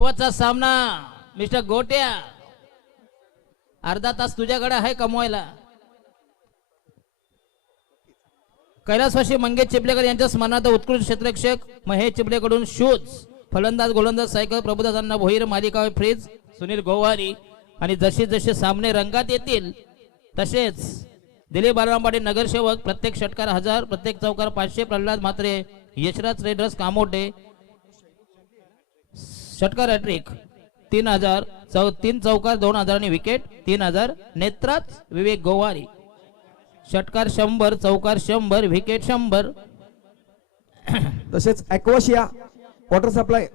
शेवटचा सामना मिस्टर गोट्या, अर्धा तास तुझ्याकडे आहे कमवायला. कैलासवासी मंगेश चिपलेकर यांच्या स्मरणार्थ उत्कृष्ट क्षेत्ररक्षक महेश चिपलेकडून शूज, फलंदाज गोलंदाज सायकल, प्रभुदासांना भोईर, मालिका फ्रीज सुनील गोवारी. आणि जसे जसे सामने रंगात येतील तसेच दिलीप बालराम पाटील नगरसेवक प्रत्येक षटकार 1000, प्रत्येक चौकार 500. प्रल्हाद म्हात्रे, यशराज ट्रेडर्स कामोटे षटकार हॅट्रिक 3000, 3 चौकार 2000 आणि विकेट 3000. नेत्रात विवेक गोवारी षटकार 100, चौकार 100, विकेट 100. तसेच ॲक्वाशिया वॉटर सप्लाय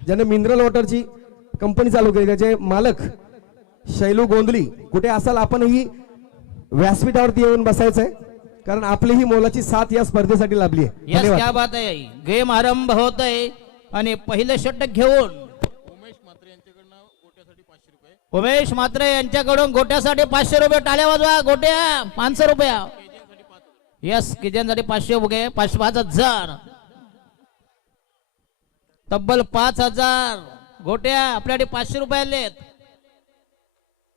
ज्याने मिनरल वॉटरची कंपनी चालू केली त्याचे मालक शैलू गोंधली, कुठे असाल आपणही व्यासपीठावरती येऊन बसायचंय कारण आपली ही मोलाची साथ या स्पर्धेसाठी लाभली आहे. यस, क्या बात आहे. गेम आरंभ होत आहे आणि पहिलं षटक घेऊन उमेश म्हात्रे यांच्याकडून गोट्यासाठी 500 रुपये. टाळ्या वाजवा. गोट्या 500 रुपया. यस, किजनसाठी 500 रुपये. 5,000 तब्बल 5,000. गोट्या आपल्याकडे 500 रुपये आलेत.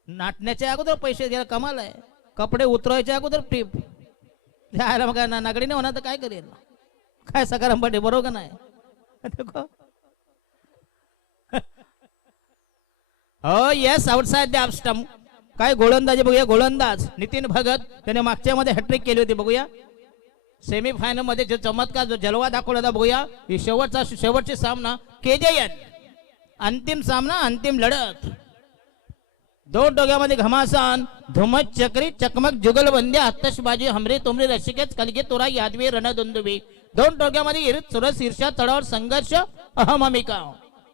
नाटण्याच्या अगोदर पैसे द्यायला कमाल आहे. कपडे उतरवायच्या अगोदर टिप द्यायला. मग नागडी नाही होणार तर काय करेल. काय सकाराम पाटे बरोबर नाही. हो yes, outside the off stump. काय गोलंदाजी बघूया. गोलंदाज नितीन भगत, त्याने मागच्या मध्ये हॅट्रिक केली होती. बघूया सेमी फायनल मध्ये जो चमत्कार जो जलवा दाखवला होता. बघूया ही शेवटची सामना केजेएन अंतिम सामना, अंतिम लढत. दोन टोक्यामध्ये घमासान, धुमत चक्री, चकमक, जुगलबंदी, आतषबाजी, हमरे तुमरे, रसिकेत कलगे तुरा, यादवी, रणदुंदुबी. दोन टोक्यामध्ये इरित सुरस, ईर्षा, चढावर संघर्ष, अहममिका,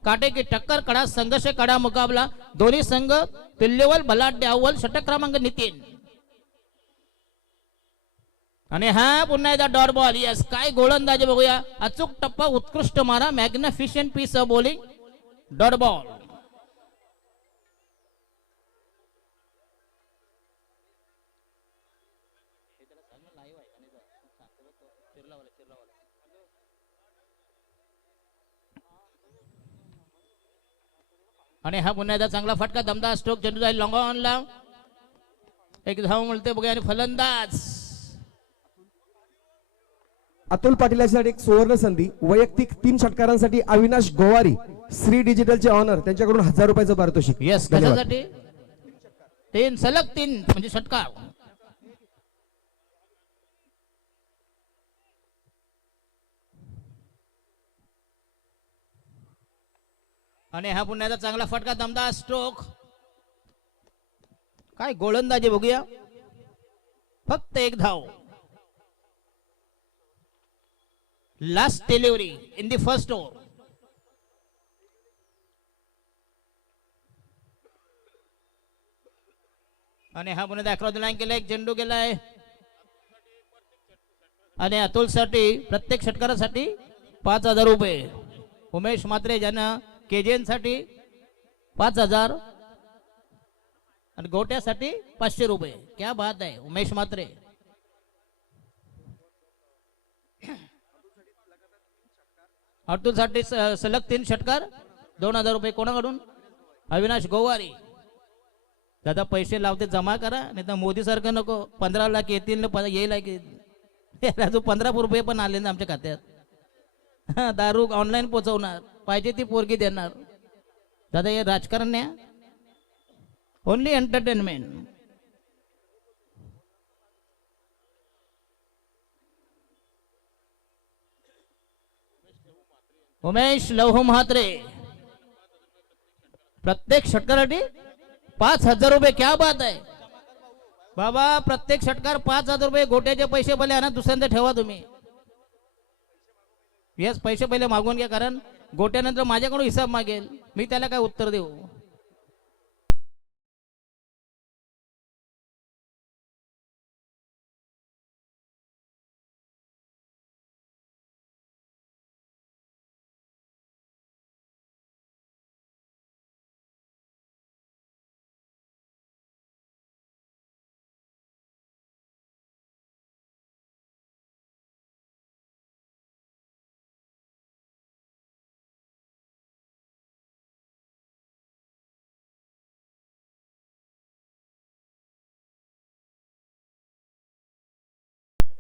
काटे की टक्कर, कडा संघर्ष, कडा मुकाबला. दोन्ही संघ तुल्यवल, बलाढ्य अव्वल. षटक क्रमांक नितीन. आणि हा पुन्हा एकदा डॉट बॉल. यस, काय गोलंदाजी बघूया. अचूक टप्पा, उत्कृष्ट मारा, magnificent piece of bowling. Dot ball. आणि हा पुन्हा एकदा चांगला फटका, दमदार स्ट्रोक, चेंडू जाईल लॉंग ऑनला. एक धाव मिळते बघूया. आणि फलंदाज अतुल पाटील यासाठी एक सुवर्ण संधी. वैयक्तिक 3 षटकारांसाठी अविनाश गोवारी, श्री डिजिटलचे ऑनर, त्यांच्याकडून 1000 रुपयाचं पारितोषिक. यस, कशासाठी 3 सलग 3 म्हणजे षटकार. आणि हा पुन्हा एकदा चांगला फटका, दमदार स्ट्रोक. काय गोलंदाजी बघूया. फक्त एक धाव. Last delivery in the first over. आणि हा पुन्हा अक्रॉस द लाईन केला. एक चेंडू गेलाय. आणि अतुल साठी प्रत्येक षटकारासाठी 5,000 रुपये. उमेश म्हात्रे ज्यांना केजेन साठी 5,000 आणि गोट्यासाठी 500 रुपये. क्या बात आहे. उमेश म्हात्रे. अतुल साठी सलग 3 षटकार 2,000 रुपये. कोणाकडून. अविनाश गोवारी. दादा पैसे लावते जमा करा, नाही तर मोदी सारखं नको. 15 लाख येतील येईल की अजून 15 रुपये पण आले ना आमच्या खात्यात. दारू ऑनलाईन पोचवणार, पाहिजे ती पोरगी देणार. दादा हे राजकारण नाही, ओनली एंटरटेनमेंट. उमेश लहू म्हात्रे प्रत्येक षटकारासाठी 5,000 रुपये. क्या बात आहे बाबा. प्रत्येक षटकार 5,000 रुपये. गोट्याचे पैसे पहिले आणा, दुसऱ्यांदा ठेवा तुम्ही. येस, पैसे पहिले मागून घ्या, कारण गोट्यानंतर माझ्याकडून हिसाब मागेल, मी त्याला काय उत्तर देऊ.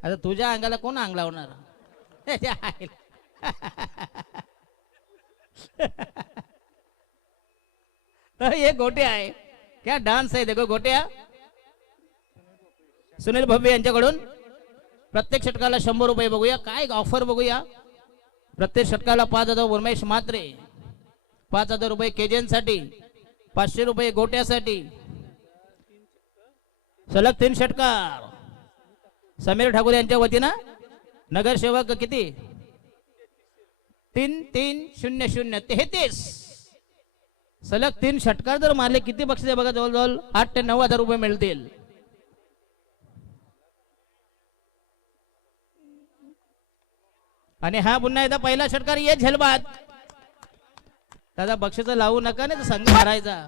आता तुझ्या अंगाला कोण अंग लावणार? त्याच्या आईला. तर ये गोटे आहे, क्या डान्स आहे देखो गोट्या. सुनील भव्य यांच्याकडून प्रत्येक षटकाला 100 रुपये. बघूया काय ऑफर बघूया. प्रत्येक षटकाला 5,000 उमेश म्हात्रे, 5,000 रुपये केजन साठी, 500 रुपये गोट्यासाठी. सलग 3 षटकार. समीर ठाकूर यांच्या वतीनं नगरसेवक किती? 3-3-0-0 सलग 3 षटकार जर मारले किती बक्षीस आहे बघा. जवळजवळ 8,000 ते 9,000 रुपये मिळतील. आणि हा पुन्हा एकदा पहिला षटकार ये झलबाद. दादा बक्षीस लावू नका नाही तर संघ हारायचा.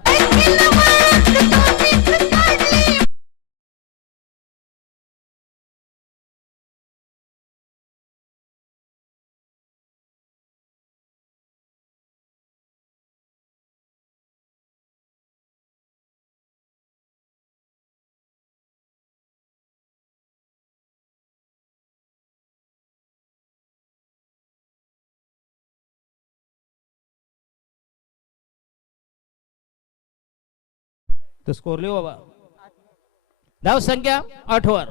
तो स्कोर लिहो बाबा. धाव संख्या 8 वर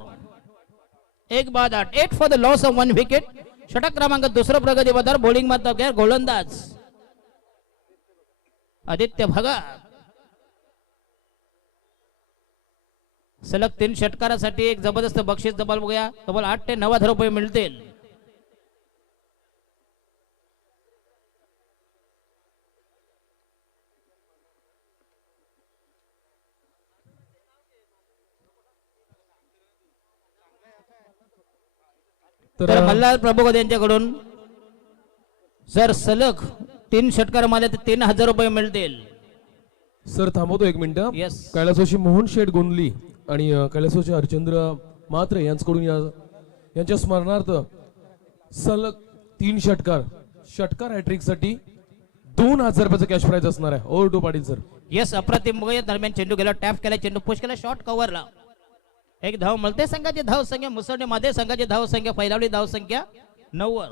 1 बाद 8. 8 for the loss of 1 wicket. षटक क्रमांक 2 प्रगती पदावर बॉलिंग मध्ये गोलंदाज आदित्य भगत. सलग 3 षटकारासाठी एक जबरदस्त बक्षीस जबाल बघूया. तब्बल 8,000 ते 9,000 रुपये मिळतील. तर मल्हार प्रभुगत यांच्याकडून जर सलग 3 षटकार मारले तर 3,000 रुपये मिळतील. सर थांबवतो 1 मिनिट. Yes. कैलासवासी मोहन शेठ गोंदली आणि कैलासवासी हरचंद्र म्हात्रे यांच्याकडून यांच्या स्मरणार्थ सलग 3 षटकार हॅट्रिक साठी 2,000 रुपयाचं कॅश प्राइज असणार आहे. Over to Patil sir. Yes अप्रतिम बघूया. दरम्यान चेंडू गेला, टॅप केला, चेंडू पुश केला, शॉर्ट कव्हरला. एक धाव मिळते. संघाची धाव संख्या मुसळणे मध्ये संघाची धाव संख्या फैलावली. धाव संख्या 9 वर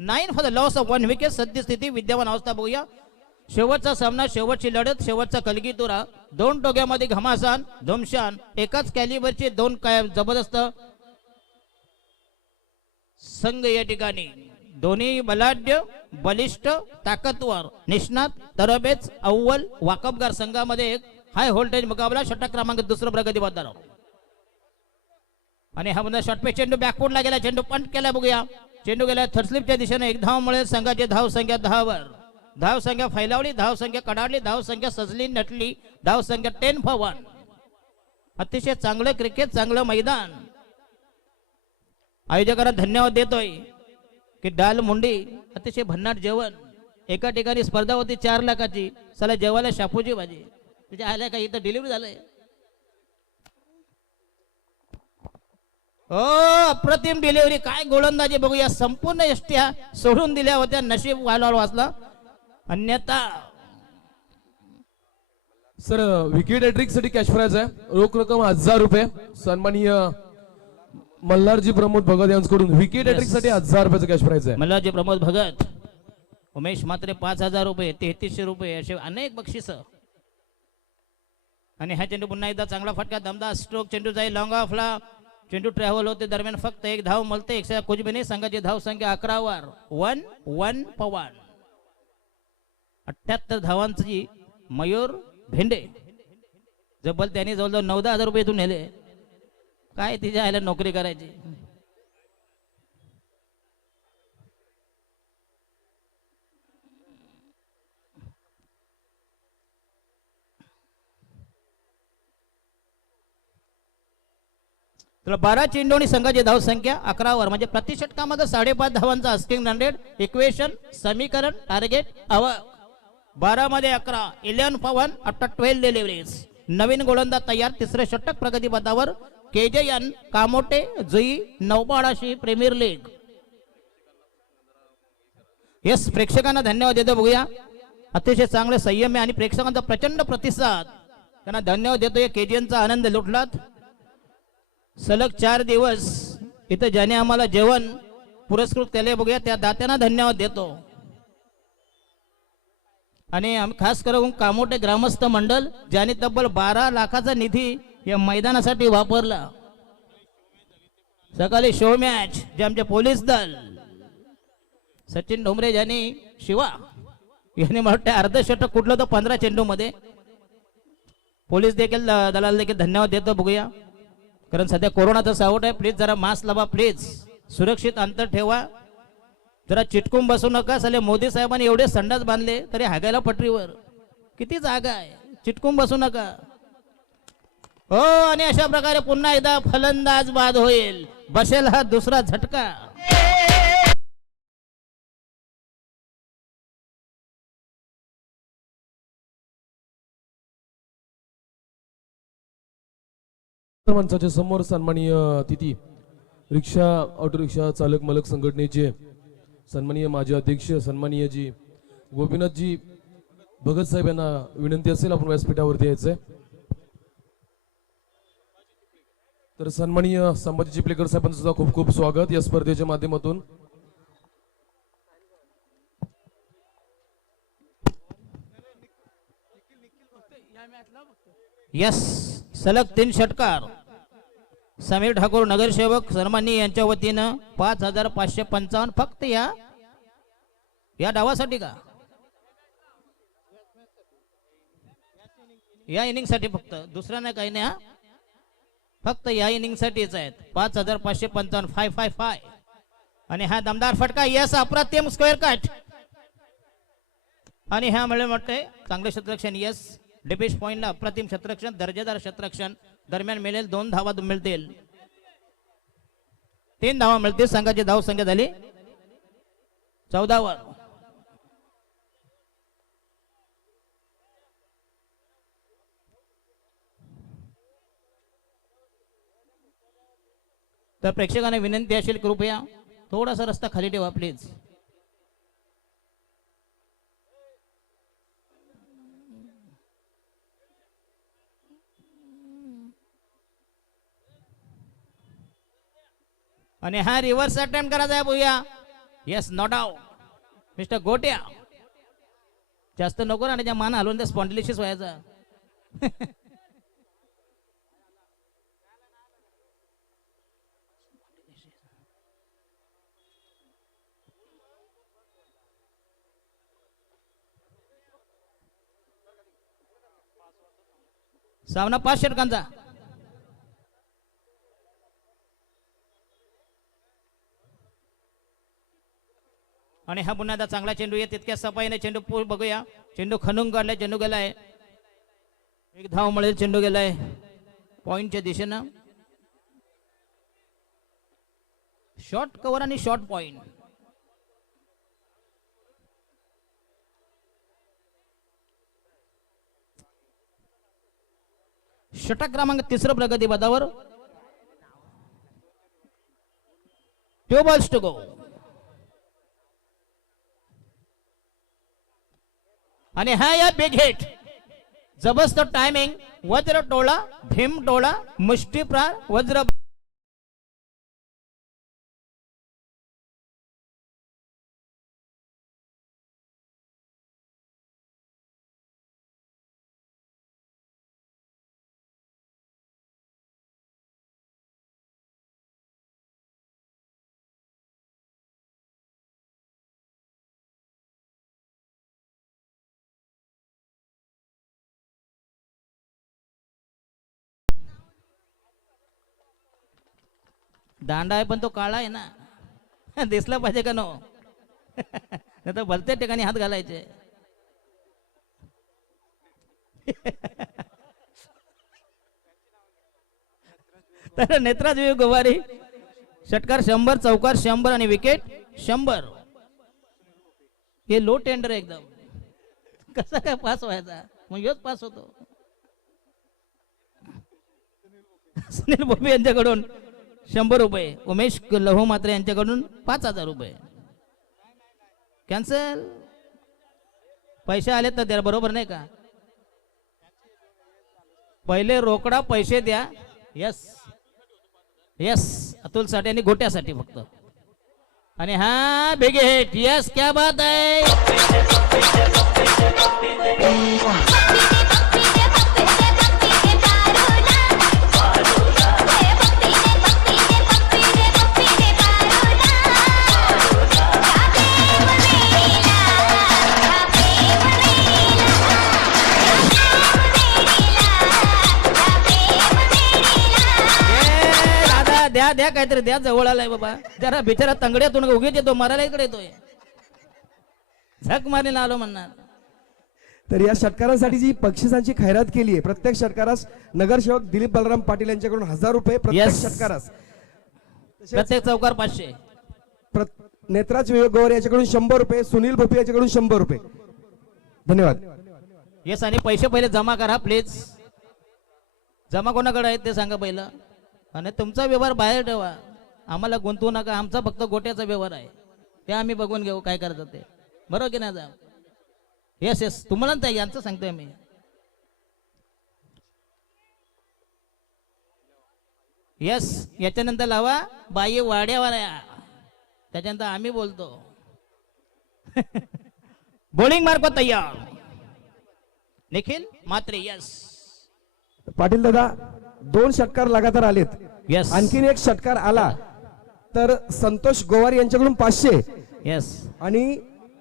9 for the loss of 1 wicket. सद्यस्थिती विद्यमान अवस्था बघूया. शेवटचा सामना, शेवटची लढत, शेवटचा कलगीतुरा. 2 टोक्यामध्ये घमासान धुमशान. एकाच कॅलिबरचे 2 जबरदस्त संघ या ठिकाणी. दोन्ही बलाढ्य, बलिष्ठ, ताकदवर, निष्णात, तरबेज, अव्वल, वाकबगार संघामध्ये एक हाय व्होल्टेज मुकाबला. षटक क्रमांक 2 प्रगती पदावर. आणि हा पुन्हा शॉर्टपे चेंडू बॅकफुटला गेला. चेंडू पंट केला बघूया. चेंडू गेला थर्डस्लिपच्या दिशेने. 1 धाव मिळेल संघाची. धाव संख्या 10 वर. धाव संख्या फैलावली, धाव संख्या कडाडली, धाव संख्या सजली नटली. धाव संख्या 10 for 1. अतिशय चांगलं क्रिकेट, चांगलं मैदान. आयोजकांना धन्यवाद देतोय की डाल मुंडी अतिशय भन्नाट जेवण. एका ठिकाणी स्पर्धा होती 4 लाखाची. चला जेवायला शापूची भाजी. तुझ्या आल्या का इथं डिलिव्हरी झालंय. अप्रतिम डिलिव्हरी. काय गोलंदाजी बघूया. संपूर्ण यष्ट्या सोडून दिल्या होत्या. नशीब वाचला. अन्यथा सर विकेट हॅट्रिक साठी कॅश प्राइज आहे. रोख रक्कम 1,000 रुपये. सन्माननीय मल्हारजी प्रमोद भगत यांच्याकडून विकेट हॅट्रिक साठी 1,000 रुपयाचं कॅश प्राइज आहे. मल्हारजी प्रमोद भगत, उमेश म्हात्रे 5,000 रुपये, 3300 रुपये असे अनेक बक्षीस. आणि हा चेंडू पुन्हा एकदा चांगला फटका, दमदार स्ट्रोक. चेंडू जाईल लॉंग ऑफला. चेंडू ट्रॅव्हल होते. दरम्यान फक्त 1 धाव मिळते. 100 कुछ भी नाही. संघाची धाव संख्या 11 वर 1 for 1. 78 धावांची मयूर भेंडे जबल. त्यांनी जवळजवळ 9,000 रुपये इथून नेले. काय तिच्या आयला नोकरी करायची. तुला 12 चेंडू आणि संघाची धाव संख्या 11 वर. म्हणजे प्रति षटकामध्ये 5.5 धावांचा अस्किंग रन. इक्वेशन समीकरण टार्गेट 12 मध्ये 11. 11 for 1 आफ्टर 12 डिलिव्हरीज. नवीन गोलंदाज तयार. 3रे षटक प्रगती पदावर. केजयन कामोटे जुई नौपाडाशी प्रीमियर लीग. यस प्रेक्षकांना धन्यवाद देतो. बघूया अतिशय चांगले संयम आणि प्रेक्षकांचा प्रचंड प्रतिसाद. त्यांना धन्यवाद देतोय. केजीएनचा आनंद लुटलात. सलग 4 दिवस इथं ज्याने आम्हाला जेवण पुरस्कृत केले बघूया त्या दात्यांना धन्यवाद देतो. आणि आम्ही खास करून कामोटे ग्रामस्थ मंडळ ज्याने तब्बल 12 लाखाचा निधी या मैदानासाठी वापरला. सकाळी शो मॅच जे आमचे पोलीस दल सचिन ढोंबरे ज्यांनी शिवा यांनी मला वाटतं अर्धशतक कुठलं तर 15 चेंडू मध्ये. पोलीस देखील दलाल देखील धन्यवाद देतो बघूया. कारण सध्या कोरोनाचं सावट आहे. प्लीज जरा मास्क लावा, प्लीज सुरक्षित अंतर ठेवा, जरा चिटकून बसू नका. साले मोदी साहेबांनी एवढे संडास बांधले तरी हागायला पटरीवर किती जागा आहे, चिटकून बसू नका हो. आणि अशा प्रकारे पुन्हा एकदा फलंदाज बाद होईल. बसेल हा दुसरा झटका. माणसाच्या समोर सन्माननीय अतिथी रिक्षा ऑटो रिक्षा चालक मालक संघटनेचे सन्माननीय माजी अध्यक्ष सन्माननीय जी गोपीनाथजी भगत साहेब यांना विनंती असेल आपण व्यासपीठावरती यायचंय. तर सन्माननीय संभाजी चिपलेकर साहेबांचं सुद्धा खूप खूप स्वागत या स्पर्धेच्या माध्यमातून. यस, सलग 3 षटकार. समीर ठाकूर नगरसेवक सन्माननीय यांच्या वतीनं 5555 फक्त या डावासाठी का, या इनिंग साठी फक्त, दुसरा नाही काही नाही हा, फक्त या इनिंग साठीच आहेत. 5555 555. आणि हा दमदार फटका, यस अप्रतिम स्क्वेअर कट. आणि ह्या मिळेल वाटतंय चांगले क्षेत्ररक्षण. यस, डिपेश पॉइंटला अप्रतिम क्षेत्ररक्षण, दर्जेदार क्षेत्ररक्षण. दरम्यान मिळेल 2 धावा मिळतील, 3 धावा मिळतील. संघाची धाव संख्या झाली 14 वर. तर प्रेक्षकांना विनंती असेल कृपया थोडासा रस्ता खाली ठेवा प्लीज. आणि हा रिव्हर्स अटेम्प्ट करायचा आहे भूया. येस, नो डाऊट मिस्टर गोट्या. जास्त नको ना, त्याच्या मान हलवून त्या स्पॉन्डिलिशिस व्हायचा. सामना 5 षटकांचा. आणि हा पुन्हा चांगला चेंडू आहे, तितक्या सफाईने चेंडू पूल बघूया. चेंडू खणून काढलाय, चेंडू गेलाय, 1 धाव मिळेल. चेंडू गेलाय पॉइंटच्या दिशेनं. शॉर्ट कव्हर आणि शॉर्ट पॉइंट. षटक क्रमांक 3 प्रगती पदावर. 2 बॉल्स टू गो. आणि हा या बिग हिट, जबरदस्त टायमिंग. वज्र टोळा, भीम टोळा, मुष्टी प्रार, वज्र. दांडा आहे पण तो काळा आहे ना, दिसला पाहिजे का नो. नाही तर भलत्या ठिकाणी हात घालायचे. तर नेत्राजी गोवारी षटकार 100, चौकार 100 आणि विकेट 100. हे लो टेंडर एकदम. कसा काय पास व्हायचा, मग योच पास होतो. सुनील बोबे यांच्याकडून 100 रुपये. उमेश लहू मात्रे यांच्याकडून 5000 रुपये. कॅन्सल. पैसे आले तर द्या, बरोबर नाही का. पहिले रोकडा पैसे द्या. यस, यस अतुल साठे आणि गोट्यासाठी फक्त. आणि हा बेगे हेट. यस क्या बात आहे. दादा द्या द्या काहीतरी द्या. जवळ आलाय बाबा. जरा बिचारा तंगड्यातून उगीच येतो, मरायला इकडे येतोय. झक मारीला आलो म्हणणार. तर या षटकारांसाठी जी बक्षिसांची खैरात केली आहे, प्रत्येक षटकारास नगरसेवक दिलीप बलराम पाटील यांच्याकडून 1000 रुपये प्रत्येक Yes. षटकारास. प्रत्येक चौकार 500. नेत्राज विवेक गोवर याच्याकडून 100 रुपये, सुनील भोपी याच्याकडून 100 रुपये. धन्यवाद. येस आणि पैसे पहिले जमा करा प्लीज. जमा कोणाकडे आहेत ते सांगा पहिलं. आणि तुमचा व्यवहार बाहेर ठेवा. आम्हाला गुंतवू नका. आमचा फक्त गोट्याचा व्यवहार आहे, ते आम्ही बघून घेऊ काय करतात ते. बरोबर की नाही जा. येस येस तुम्हाला नाही यांचं सांगतोय मी. येस याच्यानंतर लावा बाई वाड्यावर या. त्याच्यानंतर आम्ही बोलतो. बॉलिंग मार्क तयार. निखिल मात्रे. यस पाटील दादा 2 षटकार लगातार आलेत. यस आणखीन एक षटकार आला तर संतोष गोवार यांच्याकडून 500 यस आणि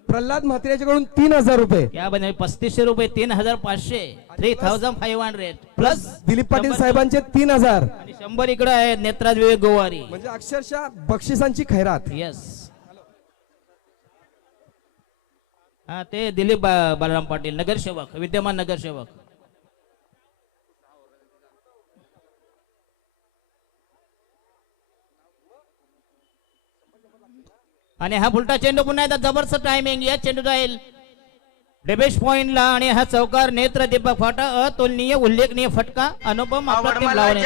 प्रल्हाद म्हात्रे याच्याकडून 3000 रुपये. या बने 3500 रुपये. 3500 3500 प्लस दिलीप पाटील साहेबांचे 3000 आणि 100 इकडे आहे नेत्राज विवेक गोवारी. म्हणजे अक्षरशः बक्षिसांची खैरात. यस हा ते दिलीप बलराम पाटील नगरसेवक, विद्यमान नगरसेवक. आणि हा फुलटा चेंडू पुन्हा एकदा जबरदस्त टायमिंग. या चेंडू जाईल डेबेश पॉइंटला. आणि हा चौकार नेत्र दीपक फाटा अतुलनीय उल्लेखनीय फटका अनुपम अप्रतिम लावणे.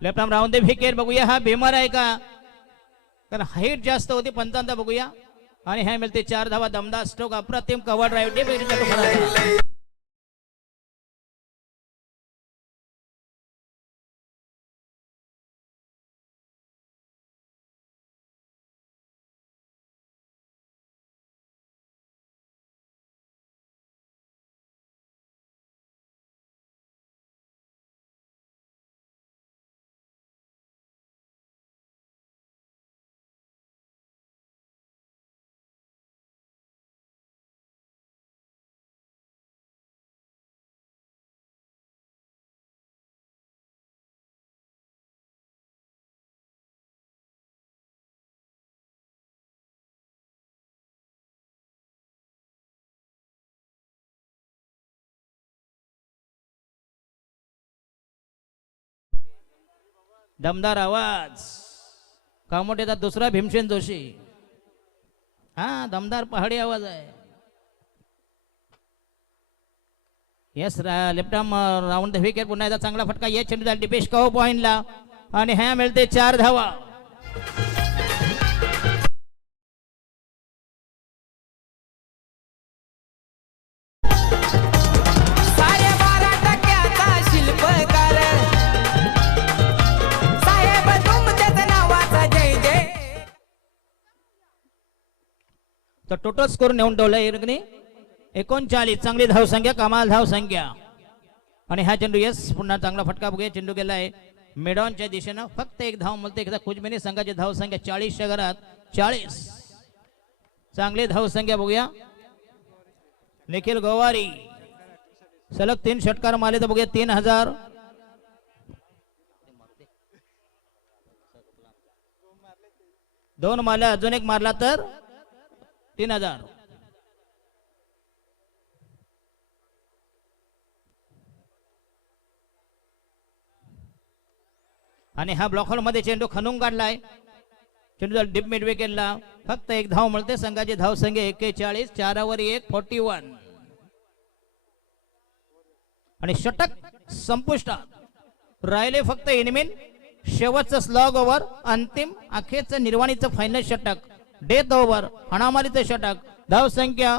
लेफ्ट आर्म राऊंड दे विकेट. बघूया हा बेमार आहे का, कारण हाईट जास्त होती. पंचांदा बघूया. आणि ह्या मिळते 4 धावा. दमदार स्ट्रोक अप्रतिम कव्हर ड्राईव्ह. दमदार आवाज. कामोठेचा दुसरा भीमसेन जोशी. हा दमदार पहाडी आवाज आहे. Yes left arm round the wicket. पुन्हा एकदा चांगला फटका. या चेंडू झाला डिपेश कव्ह पॉइंटला. आणि ह्या मिळते 4 धावा. तर टोटल स्कोर नेऊन ठेवलाय 39. चांगली धावसंख्या, कमाल धावसंख्या. आणि हा चेंडू येस पुन्हा चांगला फटका. बघूया चेंडू गेलाय मेडॉनच्या दिशेनं. फक्त एक धाव मिळते. एकदा कुजमेनी संघाची धावसंख्या 40च्या घरात 40. चांगली धावसंख्या बघूया. निखिल गोवारी सलग 3 षटकार मारले तर बघूया 3000. दोन मारला, अजून एक मारला तर 3000. आणि हा ब्लॉक होल मध्ये चेंडू खणून काढलाय. चेंडू डीप मिड विकेटला फक्त एक धाव मिळते. संघाची धाव संख्या 41, 4 वर 1, 41 आणि षटक संपुष्टात राहिले. फक्त इनमिन शेवटचं स्लॉग ओव्हर, अंतिम अखेरचं निर्वाणीचं फायनल षटक, डेथ ओव्हर, हाणामारीचं षटक. धाव संख्या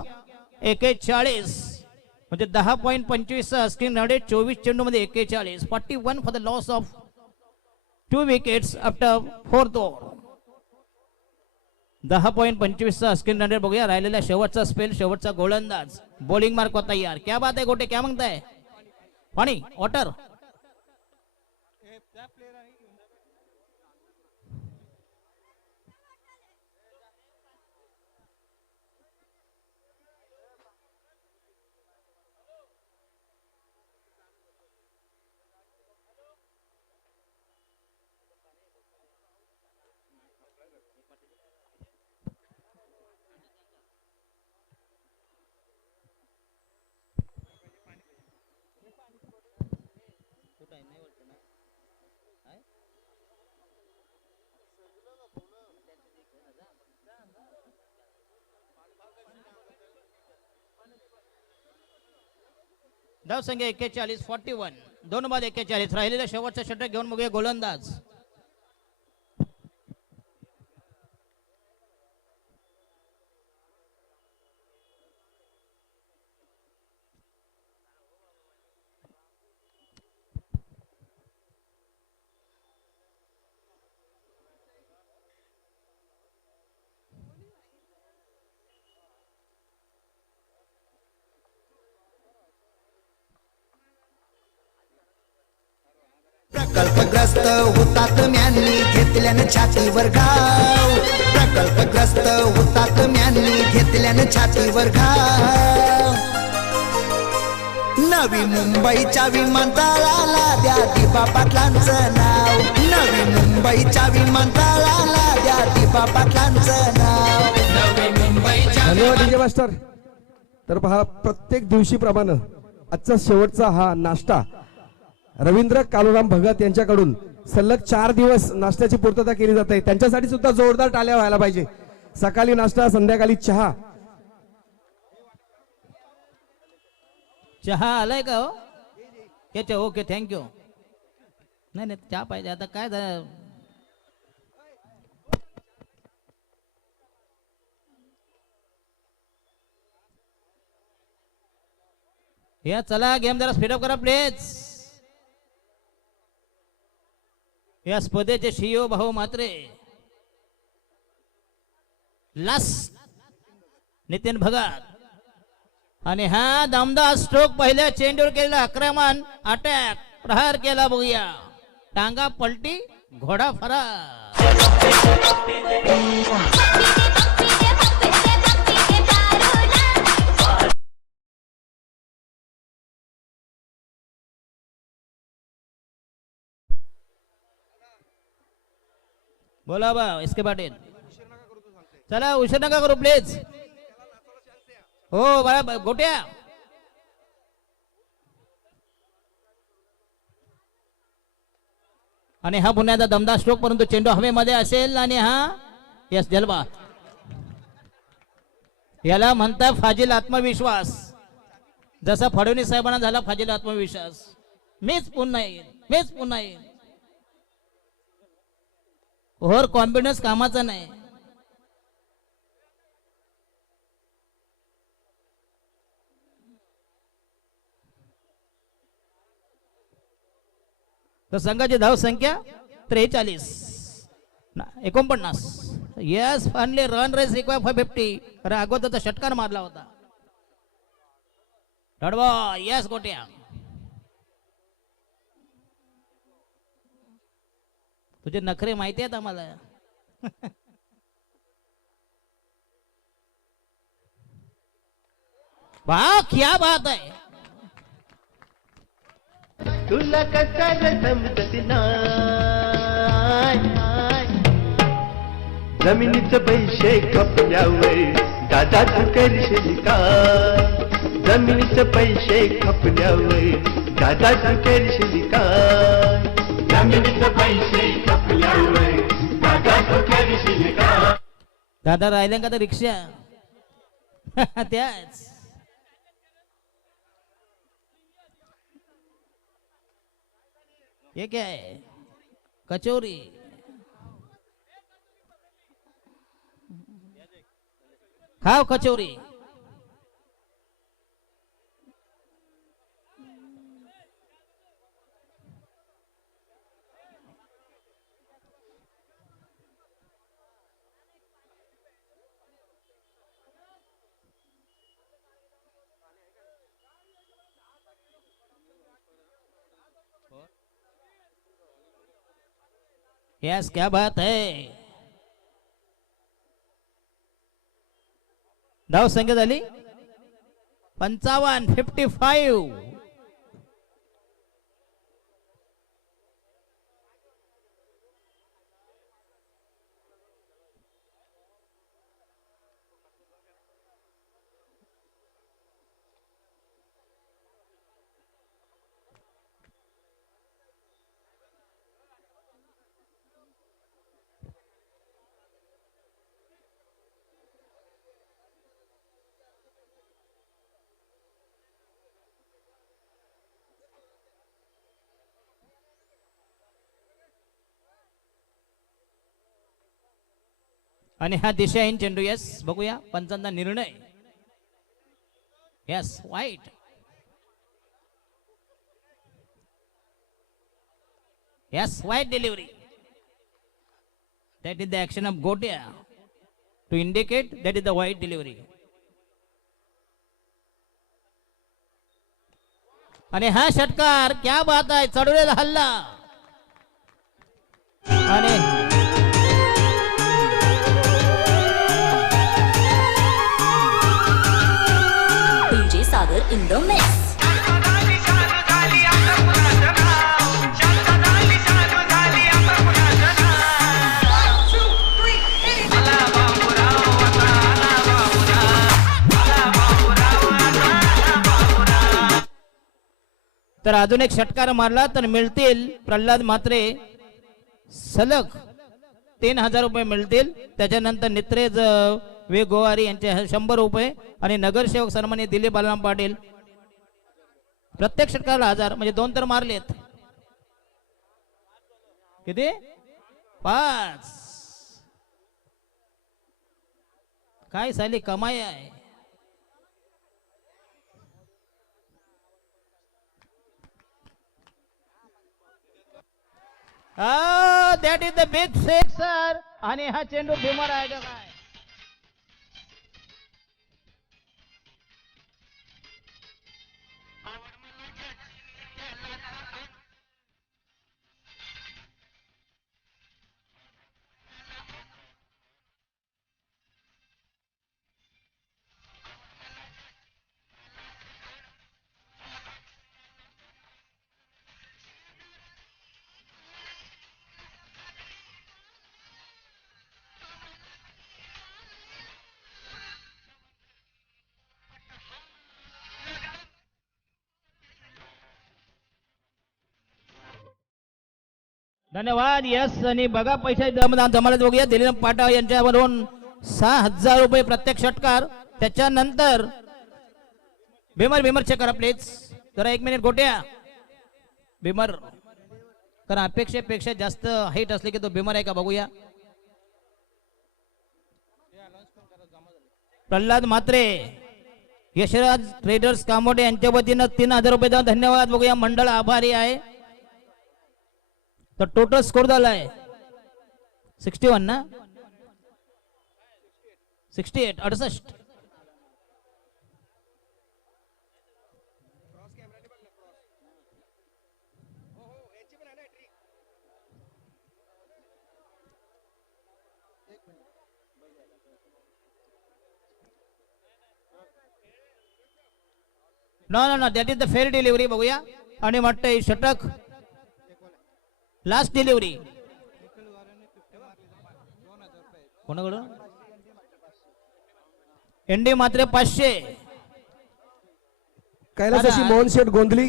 41 म्हणजे 10.25 स्क्रीन रेट. 24 चेंडू मध्ये 41, 41 for the loss of 2 wickets after 4th over. 10.25 screen rate बघूया. राहिलेला शेवटचा स्पेल, शेवटचा गोलंदाज बॉलिंग मार्क होता यार. क्या बात है गोटे, क्या मागताय पाणी वॉटर. धाव संख्या 41, 41 2 बाद 41. राहिलेला शेवटचा षटक घेऊन बघूया गोलंदाज. प्रकल्पग्रस्त हुतात्म्यांनी घेतल्यानं छातीवर घाव. प्रकल्पग्रस्त हुतात्म्यांनी घेतल्यानं छातीवर घाव. नवी मुंबईच्या विमानतळाला द्या दिबा पाटलांचं नाव. नवी मुंबईच्या विमानतळाला द्या दिबा पाटलांचं नाव. नवी मुंबईच्या धन्यवाद डीजे मास्टर. तर पहा, प्रत्येक दिवशी प्रमाणे आजचा शेवटचा हा नाश्ता रवींद्र कालुराम भगत यांच्याकडून सलग 4 दिवस नाश्त्याची पूर्तता केली जाते. त्यांच्यासाठी सुद्धा जोरदार टाळ्या व्हायला पाहिजे. सकाळी नाश्ता, संध्याकाळी चहा. चहा आलाय का हो? याच्या ओके, थँक्यू. नाही नाही, चहा पाहिजे आता. काय झालं? या चला, गेम जरा स्पीडअप करा प्लीज. या स्पर्धेचे शिओ भाऊ मात्रे, लास्ट नितीन भगत आणि हा दमदार स्ट्रोक पहिल्या चेंडूवर केलेला आक्रमण, अटॅक, प्रहार केला बघूया. टांगा पलटी, घोडा फरार. बोला बा इसके पाटील. चला उशीर नका करू प्लीज. हो बघा गोट्या. आणि हा पुण्याचा दमदार स्ट्रोक, परंतु चेंडू हवेमध्ये असेल. आणि हा यस जलवा. याला म्हणतात फाजील आत्मविश्वास. जसा फडणवीस साहेबांना झाला फाजील आत्मविश्वास. मीच पुन्हा येईल, मीच पुन्हा येईल. ओव्हर कॉन्फिडन्स कामाचा नाही. तर संघाची धाव संख्या 43, 49. Yes, finally run rate require for 50. कारण अगोदरचा षटकार मारला होता. डॉटबॉ, यस गोट्या. तुझे नखरे माहिती आहेत आम्हाला. वाह, क्या बात आहे. तुला कशाला समजत नाही. जमिनीचे पैसे खपल्यावर दादा तू करशील काय. जमिनीचे पैसे खपल्यावर दादा तू करशील काय. जमिनीचे पैसे खपल्यावर दादा तू करशील काय. दादा राहिले का तर रिक्षा त्याच ये क्या है कचौरी खाओ कचौरी यस क्या बात है धाव संख्या झाली 55. आणि हा दिशाहीन चेंडू यस बघूया पंचांचा निर्णय yes wide yes wide delivery that is the action of Gotya to indicate that is the wide delivery आणि हा षटकार क्या बात आहे चढवलेला हल्ला आणि DJ Sagar in the mix. तर अजून एक षटकार मारला तर मिळतील प्रल्हाद म्हात्रे सलग 3000 रुपये मिळतील त्याच्यानंतर नित्रेज वे गोवारी यांचे 100 रुपये आणि नगरसेवक सन्माननीय दिलीप बालराम पाटील प्रत्येक षटकाला 1000 म्हणजे 2 तर मारलेत किती 5 काय साली कमाई आहे that is the big sixer आणि हा चेंडू भीमर आहे का काय धन्यवाद यस आणि बघा पैसे जमाला बघूया दिलीप पाटा यांच्यावरून 6000 रुपये प्रत्येक षटकार त्याच्यानंतर भीमर चेक करा प्लीज जरा 1 मिनिट गोट्या भीमर कारण अपेक्षेपेक्षा जास्त हाईट असले की तो भीमर आहे का बघूया प्रल्हाद म्हात्रे यशराज ट्रेडर्स कामोडे यांच्या वतीनं 3000 रुपये द्या धन्यवाद बघूया मंडळ आभारी आहे तर टोटल स्कोर झालाय 61 ना 68 know that is the fair delivery बघूया आणि वाटतंय षटक लास्ट डिलिव्हरी कोणाकडून एनडी मात्र 500 कैलासाची मोहन शेठ गोंधली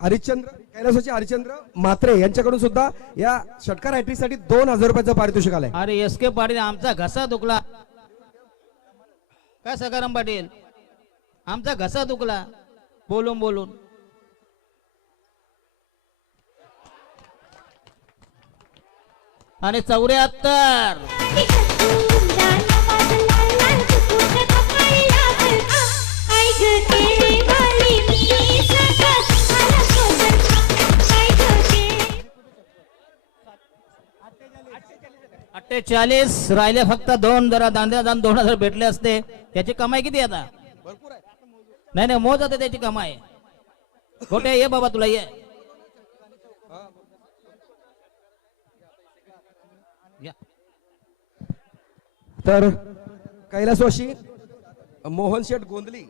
हरिश्चंद्र कैलासवासी हरिश्चंद्र म्हात्रे यांच्याकडून सुद्धा या षटकार हॅट्रिकसाठी 2000 रुपयाचं पारितोषिक आलंय. अरे एस के पाटील आमचा घसा दुखला. काय सकाराम पाटील आमचा घसा दुखला बोलून बोलून. आणि 74 48 राहिले फक्त 2. जरा दांड्या दान 2000 भेटले असते. त्याची कमाई किती आता? नाही नाही मोज आता त्याची कमाई. गोटे ये बाबा तुला ये. या. तर कैलासवासी मोहन शेठ गोंदली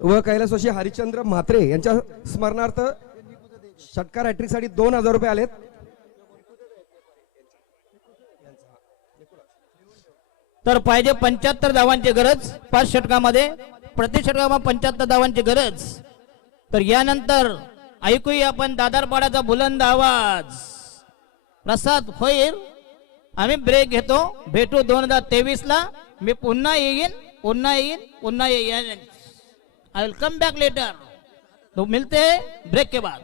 व कैलासवासी हरिश्चंद्र म्हात्रे यांच्या स्मरणार्थ षटकार हॅट्रिकसाठी 2000 रुपये आलेत. तर पाहिजे 75 धावांची गरज 5 षटकामध्ये. प्रति षटकामध्ये 75 धावांची गरज. तर यानंतर ऐकूया आपण दादारपाड्याचा बुलंद आवाज. प्रसाद होईल. आम्ही ब्रेक घेतो. भेटू 2023 ला. मी पुन्हा येईन पुन्हा येईन पुन्हा येईन. I will come back later. तो मिलते हैं ब्रेक के बाद.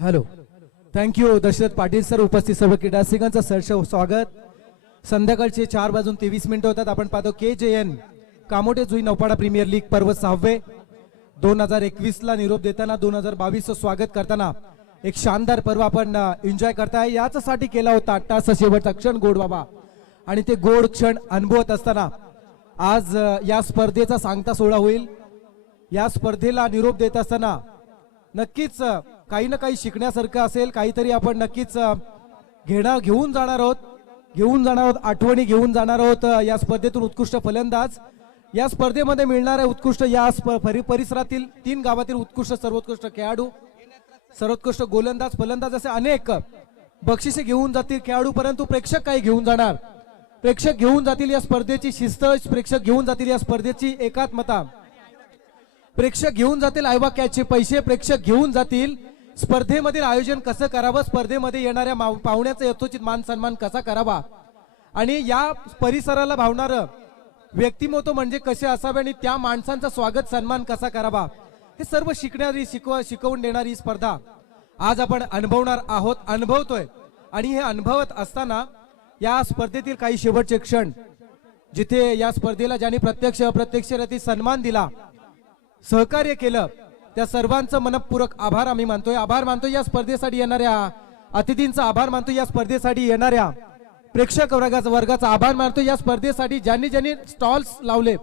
Hello, thank you Dasharath Patil sir. उपस्थित सर्व क्रीडारसिकांचं सहर्ष स्वागत. संध्याकाळचे 4:23 होतात. आपण पाहतो KJN कामोठे जुई नौपाडा प्रीमियर लीग पर्व 6वे 2021 ला निरोप देताना 2022 स्वागत करताना एक शानदार पर्व आपण एन्जॉय करताय. याच्यासाठी केला होता अट्टास शेवटचा क्षण गोड बाबा. आणि ते गोड क्षण अनुभवत असताना आज या स्पर्धेचा सांगता सोहळा होईल. या स्पर्धेला निरोप देत असताना नक्कीच काही ना काही शिकण्यासारखं असेल. काहीतरी आपण नक्कीच घेऊन जाणार आहोत. आठवणी घेऊन जाणार आहोत. या स्पर्धेतून उत्कृष्ट फलंदाज, या स्पर्धेमध्ये मिळणाऱ्या उत्कृष्ट या परिसरातील 3 गावातील उत्कृष्ट सर्वोत्कृष्ट खेळाडू, सर्वोत्कृष्ट गोलंदाज, फलंदाज असे अनेक बक्षिसे घेऊन जातील खेळाडू. परंतु प्रेक्षक काही घेऊन जाणार. प्रेक्षक घेऊन जातील या स्पर्धेची शिस्त. प्रेक्षक घेऊन जातील या स्पर्धेची एकात्मता. प्रेक्षक घेऊन जातील आयवाक्याचे पैसे. प्रेक्षक घेऊन जातील स्पर्धेमधील आयोजन कसं करावं, स्पर्धेमध्ये येणाऱ्या पाहुण्याचा यथोचित मान सन्मान कसा करावा, आणि या परिसराला भावणारं व्यक्तिमत्व म्हणजे कसे असावे, आणि त्या माणसांचा स्वागत सन्मान कसा करावा, हे सर्व शिकवून देणारी ही स्पर्धा आज आपण अनुभवणार आहोत, अनुभवतोय. आणि हे अनुभवत असताना या स्पर्धेतील काही शेवटचे क्षण, जिथे या स्पर्धेला ज्यांनी प्रत्यक्ष अप्रत्यक्षरित्या सन्मान दिला, सहकार्य केलं, त्या सर्वांचं मनपूर्वक आभार आम्ही मानतोय. आभार मानतोय या स्पर्धेसाठी येणाऱ्या अतिथींचा आभार मानतोय. या स्पर्धेसाठी येणाऱ्या प्रेक्षक वर्गाचा आभार मानतोय. या स्पर्धेसाठी ज्यांनी स्टॉल्स लावले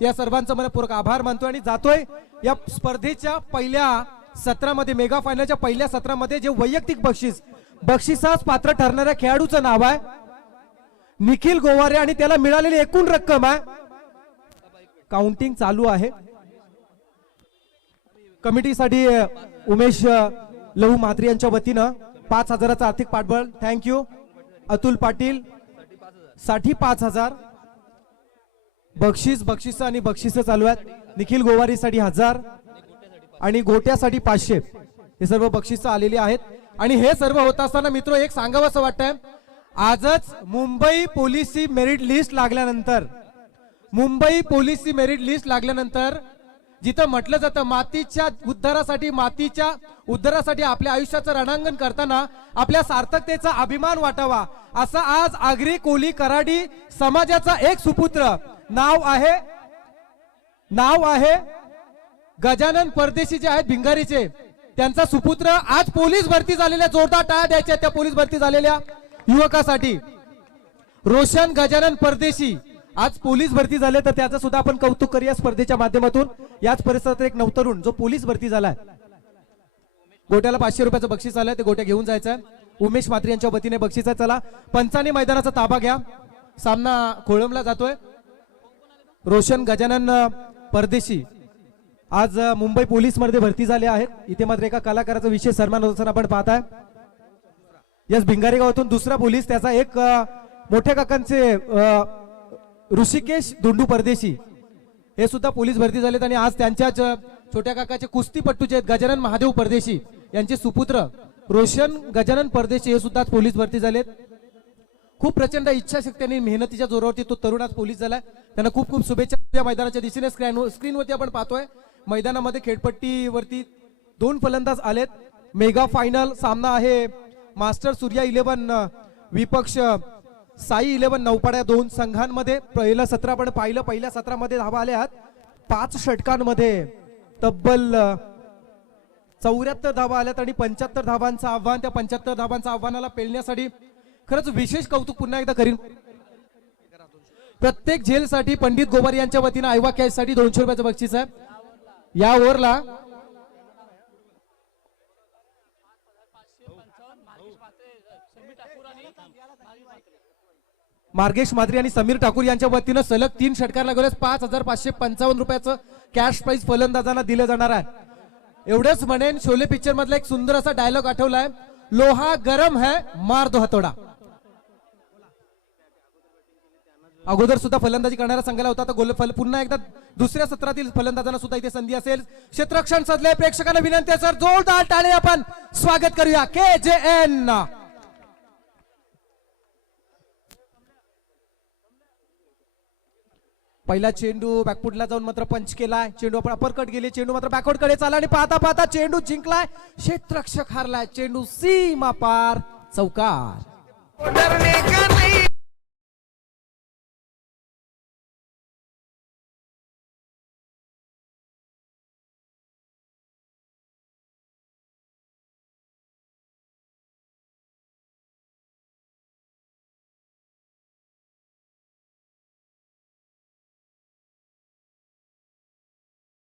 या सर्वांचं मनपूर्वक आभार मानतोय. आणि जातोय या स्पर्धेच्या पहिल्या सत्रामध्ये, मेगा फायनलच्या पहिल्या सत्रामध्ये जे वैयक्तिक बक्षिसास पात्र ठरणाऱ्या खेळाडूचं नाव आहे निखिल गोवारे, आणि त्याला मिळालेली एकूण रक्कम आहे, काउंटिंग चालू आहे. कमिटीसाठी उमेश लहू म्हात्रे यांच्या वतीनं 5000चा आर्थिक पाठबळ. थँक्यू. अतुल पाटील साठी 5000 बक्षीस आणि बक्षिस चालू आहेत. निखिल गोवारीसाठी 1000 आणि गोट्यासाठी 500. हे सर्व बक्षिस आलेली आहेत. आणि हे सर्व होत असताना मित्र एक सांगावं असं वाटतंय, आजच मुंबई पोलिस मेरिट लिस्ट लागल्यानंतर जिथं म्हटलं जातं मातीच्या उद्धारासाठी आपल्या आयुष्याचं रणांगण करताना आपल्या सार्थकतेचा अभिमान वाटावा, असा आज आगरी कोली कराडी समाजाचा एक सुपुत्र नाव आहे गजानन परदेशी जे आहेत भिंगारीचे, त्यांचा सुपुत्र आज पोलीस भरती झालेल्या, जोरदार टाळ्या द्यायच्या त्या पोलीस भरती झालेल्या युवकासाठी. रोशन गजानन परदेशी आज पोलीस भरती झाले, तर त्याचं सुद्धा आपण कौतुक करूया स्पर्धेच्या माध्यमातून. याच परिसरात एक नवतरुण जो पोलीस भरती झालाय, गोट्याला 500 रुपयाचं बक्षीस आलंय, ते गोट्या घेऊन जायचंय. उमेश म्हात्रे यांच्या वतीने बक्षीस आहे. चला पंचांनी मैदानाचा ताबा घ्या, सामना खोळंबला जातोय. रोशन गजानन परदेशी आज मुंबई पोलीस मध्ये भरती झाले आहेत. इथे मात्र एका कलाकाराचा विशेष सन्मान होत असताना आपण पाहताय. यस भिंगारी गावातून दुसरा पोलीस, त्याचा एक मोठ्या काकांचे ऋषिकेश धोंडू परदेशी हे सुद्धा पोलीस भरती झालेत. आणि आज त्यांच्याच छोट्या काकाचे कुस्तीपट्टू जे आहेत गजानन महादेव परदेशी यांचे सुपुत्र रोशन गजानन परदेशी हे सुद्धा पोलीस भरती झालेत. खूप प्रचंड इच्छाशक्ती आणि मेहनतीच्या जोरावरती तो तरुण आज पोलीस झालाय. त्यांना खूप खूप शुभेच्छा. या मैदानाच्या दिशेने स्क्रीनवरती आपण पाहतोय, मैदानामध्ये खेळपट्टीवरती 2 फलंदाज आलेत. मेगा फायनल सामना आहे मास्टर सूर्या 11 विपक्ष साई 11 नौपाड्या 2 संघांमध्ये. पहिलं सत्र आपण पाहिलं, पहिल्या सत्रामध्ये धावा आल्या आहेत 5 षटकांमध्ये तब्बल 74 धावा आल्यात आणि 75 धावांचं आव्हान. त्या 75 धावांच्या आव्हानाला पेलण्यासाठी खरंच विशेष कौतुक पुन्हा एकदा करीन. प्रत्येक झेलसाठी पंडित गोवारी यांच्या वतीने आयवा कॅश साठी 200 रुपयाचं बक्षीस आहे. या ओव्हरला मार्गेश म्हात्रे आणि समीर ठाकूर यांच्या वतीनं सलग 3 षटकार लागवल्यास 5555 रुपयाचं कॅश प्राइज फलंदाजांना दिलं जाणार आहे. एवढंच म्हणेन, शोले पिक्चर मधला एक सुंदर असा डायलॉग आठवलाय, लोहा गरम है मार दो हतोडा. अगोदर सुद्धा फलंदाजी करणारा संघाला होता, तर पुन्हा एकदा दुसऱ्या सत्रातील फलंदाजांना सुद्धा इथे संधी असेल. क्षेत्ररक्षण सजले, प्रेक्षकांना विनंती आहे सर जोरदार टाळे आपण स्वागत करूया KJN. पहिला चेंडू बॅकफुटला जाऊन मात्र पंच केलाय. चेंडू आपण अपरकट गेले, चेंडू मात्र बॅकवर्ड कडे चालला आणि पाहता पाहता चेंडू जिंकलाय, क्षेत्ररक्षक हारलाय, चेंडू सीमा पार, चौकार.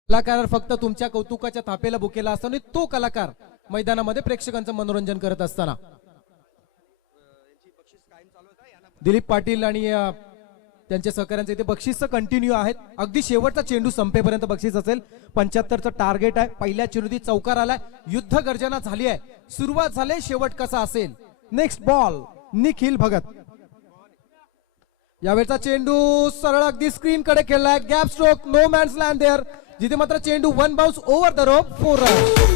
कलाकार फक्त तुमच्या कौतुकाच्या थापेला बुकेला असतो आणि तो कलाकार मैदानामध्ये प्रेक्षकांचं मनोरंजन करत असताना दिलीप पाटील आणि त्यांच्या सहकाऱ्यांचे इथे बक्षीस कंटिन्यू आहेत. अगदी शेवटचा चेंडू संपेपर्यंत बक्षीस असेल. 75चं टार्गेट आहे. पहिल्या चेंडूत चौकार आलाय, युद्ध गर्जना झाली आहे, सुरुवात झाली, शेवट कसा असेल. Next ball Nikhil Bhagat. यावेळचा चेंडू सरळ अगदी स्क्रीन कडे खेळलाय, gap stroke, no man's land there, जिथे मात्र चेंडू 1 bounce over the rope, 4 run.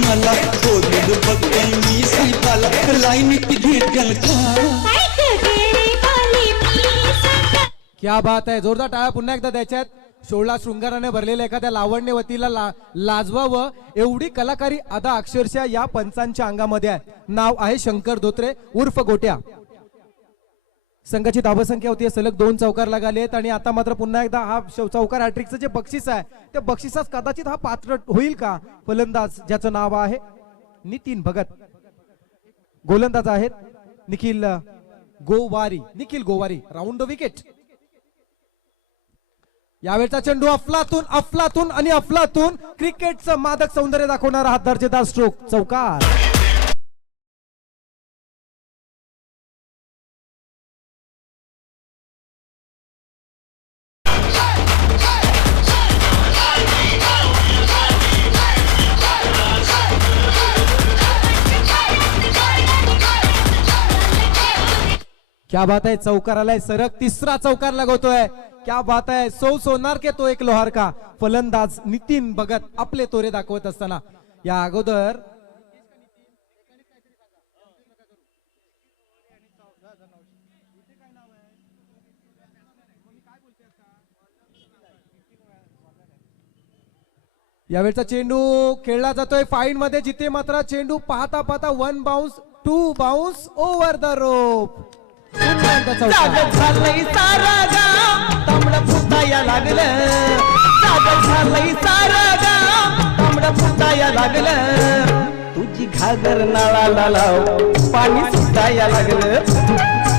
मला क्या बात आहे, जोरदार टाळ्या पुन्हा एकदा द्यायच्यात. शोळा शृंगाराने भरलेल्या एखाद्या लावण्यवतीला लाजवावं एवढी कलाकारी अदा अक्षरशः या पंचांच्या अंगामध्ये आहे. नाव आहे शंकर धोत्रे उर्फ गोट्या. संघाची धावसंख्या होती सलग 2 चौकार लागलेत आणि आता मात्र पुन्हा एकदा हा चौकार हॅट्रिकचं जे बक्षीस आहे त्या बक्षिसास कदाचित हा पात्र होईल का. फलंदाज ज्याचं नाव आहे नितीन भगत, गोलंदाज आहेत Nikhil Gowari, round the wicket. यावेळचा चेंडू अफलातून आणि अफलातून क्रिकेटचं मादक सौंदर्य दाखवणारा हा दर्जेदार स्ट्रोक, चौकार. क्या बात आहे, चौकार आलाय सरक, तिसरा चौकार लगवतोय. क्या बात आहे, सोनार के तो एक लोहार का. फलंदाज नितीन भगत आपले तोरे दाखवत असताना या अगोदर यावेळचा चेंडू खेळला जातोय फाईन मध्ये, जिथे मात्र चेंडू पाहता पाहता 1 बाउन्स 2 बाउन्स ओव्हर द रोप. झालंय सारा गाव तांबडं फुटाया लागलं. झालंय सारा गाव तांबडं फुटाया लागलं. तुझी घागर नाळाला लाव पाणी सुटाया लागलं.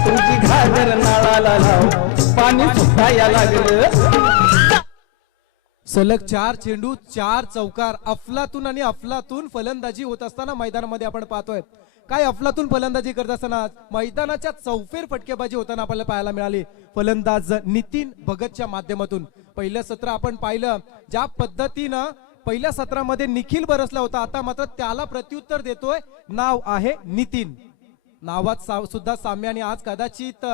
तुझी घागर नाळाला लाव पाणी सुटाया लागलं. सलग 4 चेंडू 4 चौकार. अफलातून आणि अफलातून फलंदाजी होत असताना मैदानामध्ये आपण पाहतोय. काय अफलातून फलंदाजी करत असताना मैदानाच्या चौफेर फटकेबाजी होताना आपल्याला पाहायला मिळाली फलंदाज नितीन भगतच्या माध्यमातून. पहिलं सत्र आपण पाहिलं ज्या पद्धतीनं पहिल्या सत्रामध्ये निखिल बरसला होता, आता मात्र त्याला प्रत्युत्तर देतोय. नाव आहे नितीन. नावात सुद्धा साम्य आणि आज कदाचित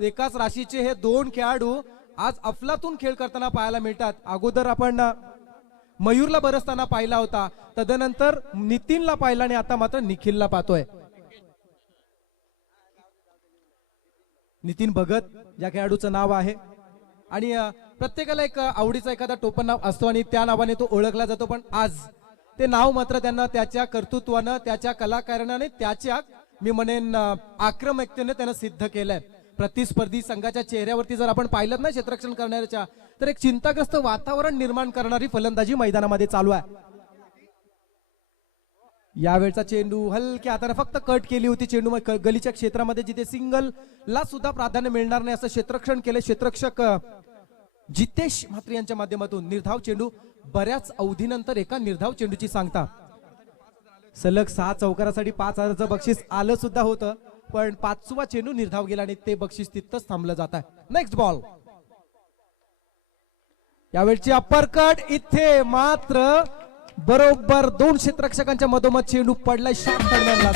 एकाच राशीचे हे 2 खेळाडू आज अफलातून खेळ करताना पाहायला मिळतात. अगोदर आपण मयूरला बरसताना पाहिला होता, तदनंतर नितीनला पाहिला आणि आता मात्र निखिलला पाहतोय. नितीन भगत या खेळाडूचं नाव आहे आणि प्रत्येकाला एक आवडीचा एखादा टोपण नाव असतो आणि त्या नावाने तो ओळखला जातो. पण आज ते नाव मात्र त्यांना त्याच्या कर्तृत्वानं, त्याच्या कलाकाराने, त्याच्या मी म्हणेन आक्रमकतेने त्यानं सिद्ध केलंय. प्रतिस्पर्धी संघाच्या चेहऱ्यावरती जर आपण पाहिलं ना क्षेत्ररक्षण करणाऱ्याच्या, तर एक चिंताग्रस्त वातावरण निर्माण करणारी फलंदाजी मैदानामध्ये चालू आहे. यावेळचा चेंडू हलक्या हाताने फक्त कट केली होती. चेंडू गलीच्या क्षेत्रामध्ये जिथे सिंगलला सुद्धा प्राधान्य मिळणार नाही असं क्षेत्ररक्षण केले क्षेत्ररक्षक जितेश म्हात्रे यांच्या माध्यमातून. निर्धाव चेंडू बऱ्याच अवधीनंतर एका निर्धाव चेंडूची सांगता. सलग 6 चौकारासाठी 5,000चं बक्षीस आलं सुद्धा होतं, पण 5वा चेंडू निर्धाव गेला आणि ते बक्षीस तिथंच थांबलं जात आहे. Next ball. यावेळची अप्पर कट, इथे मात्र बरोबर 2 क्षेत्ररक्षकांच्या मधोमध चेंडू पडलाय. शॉट दरम्यानला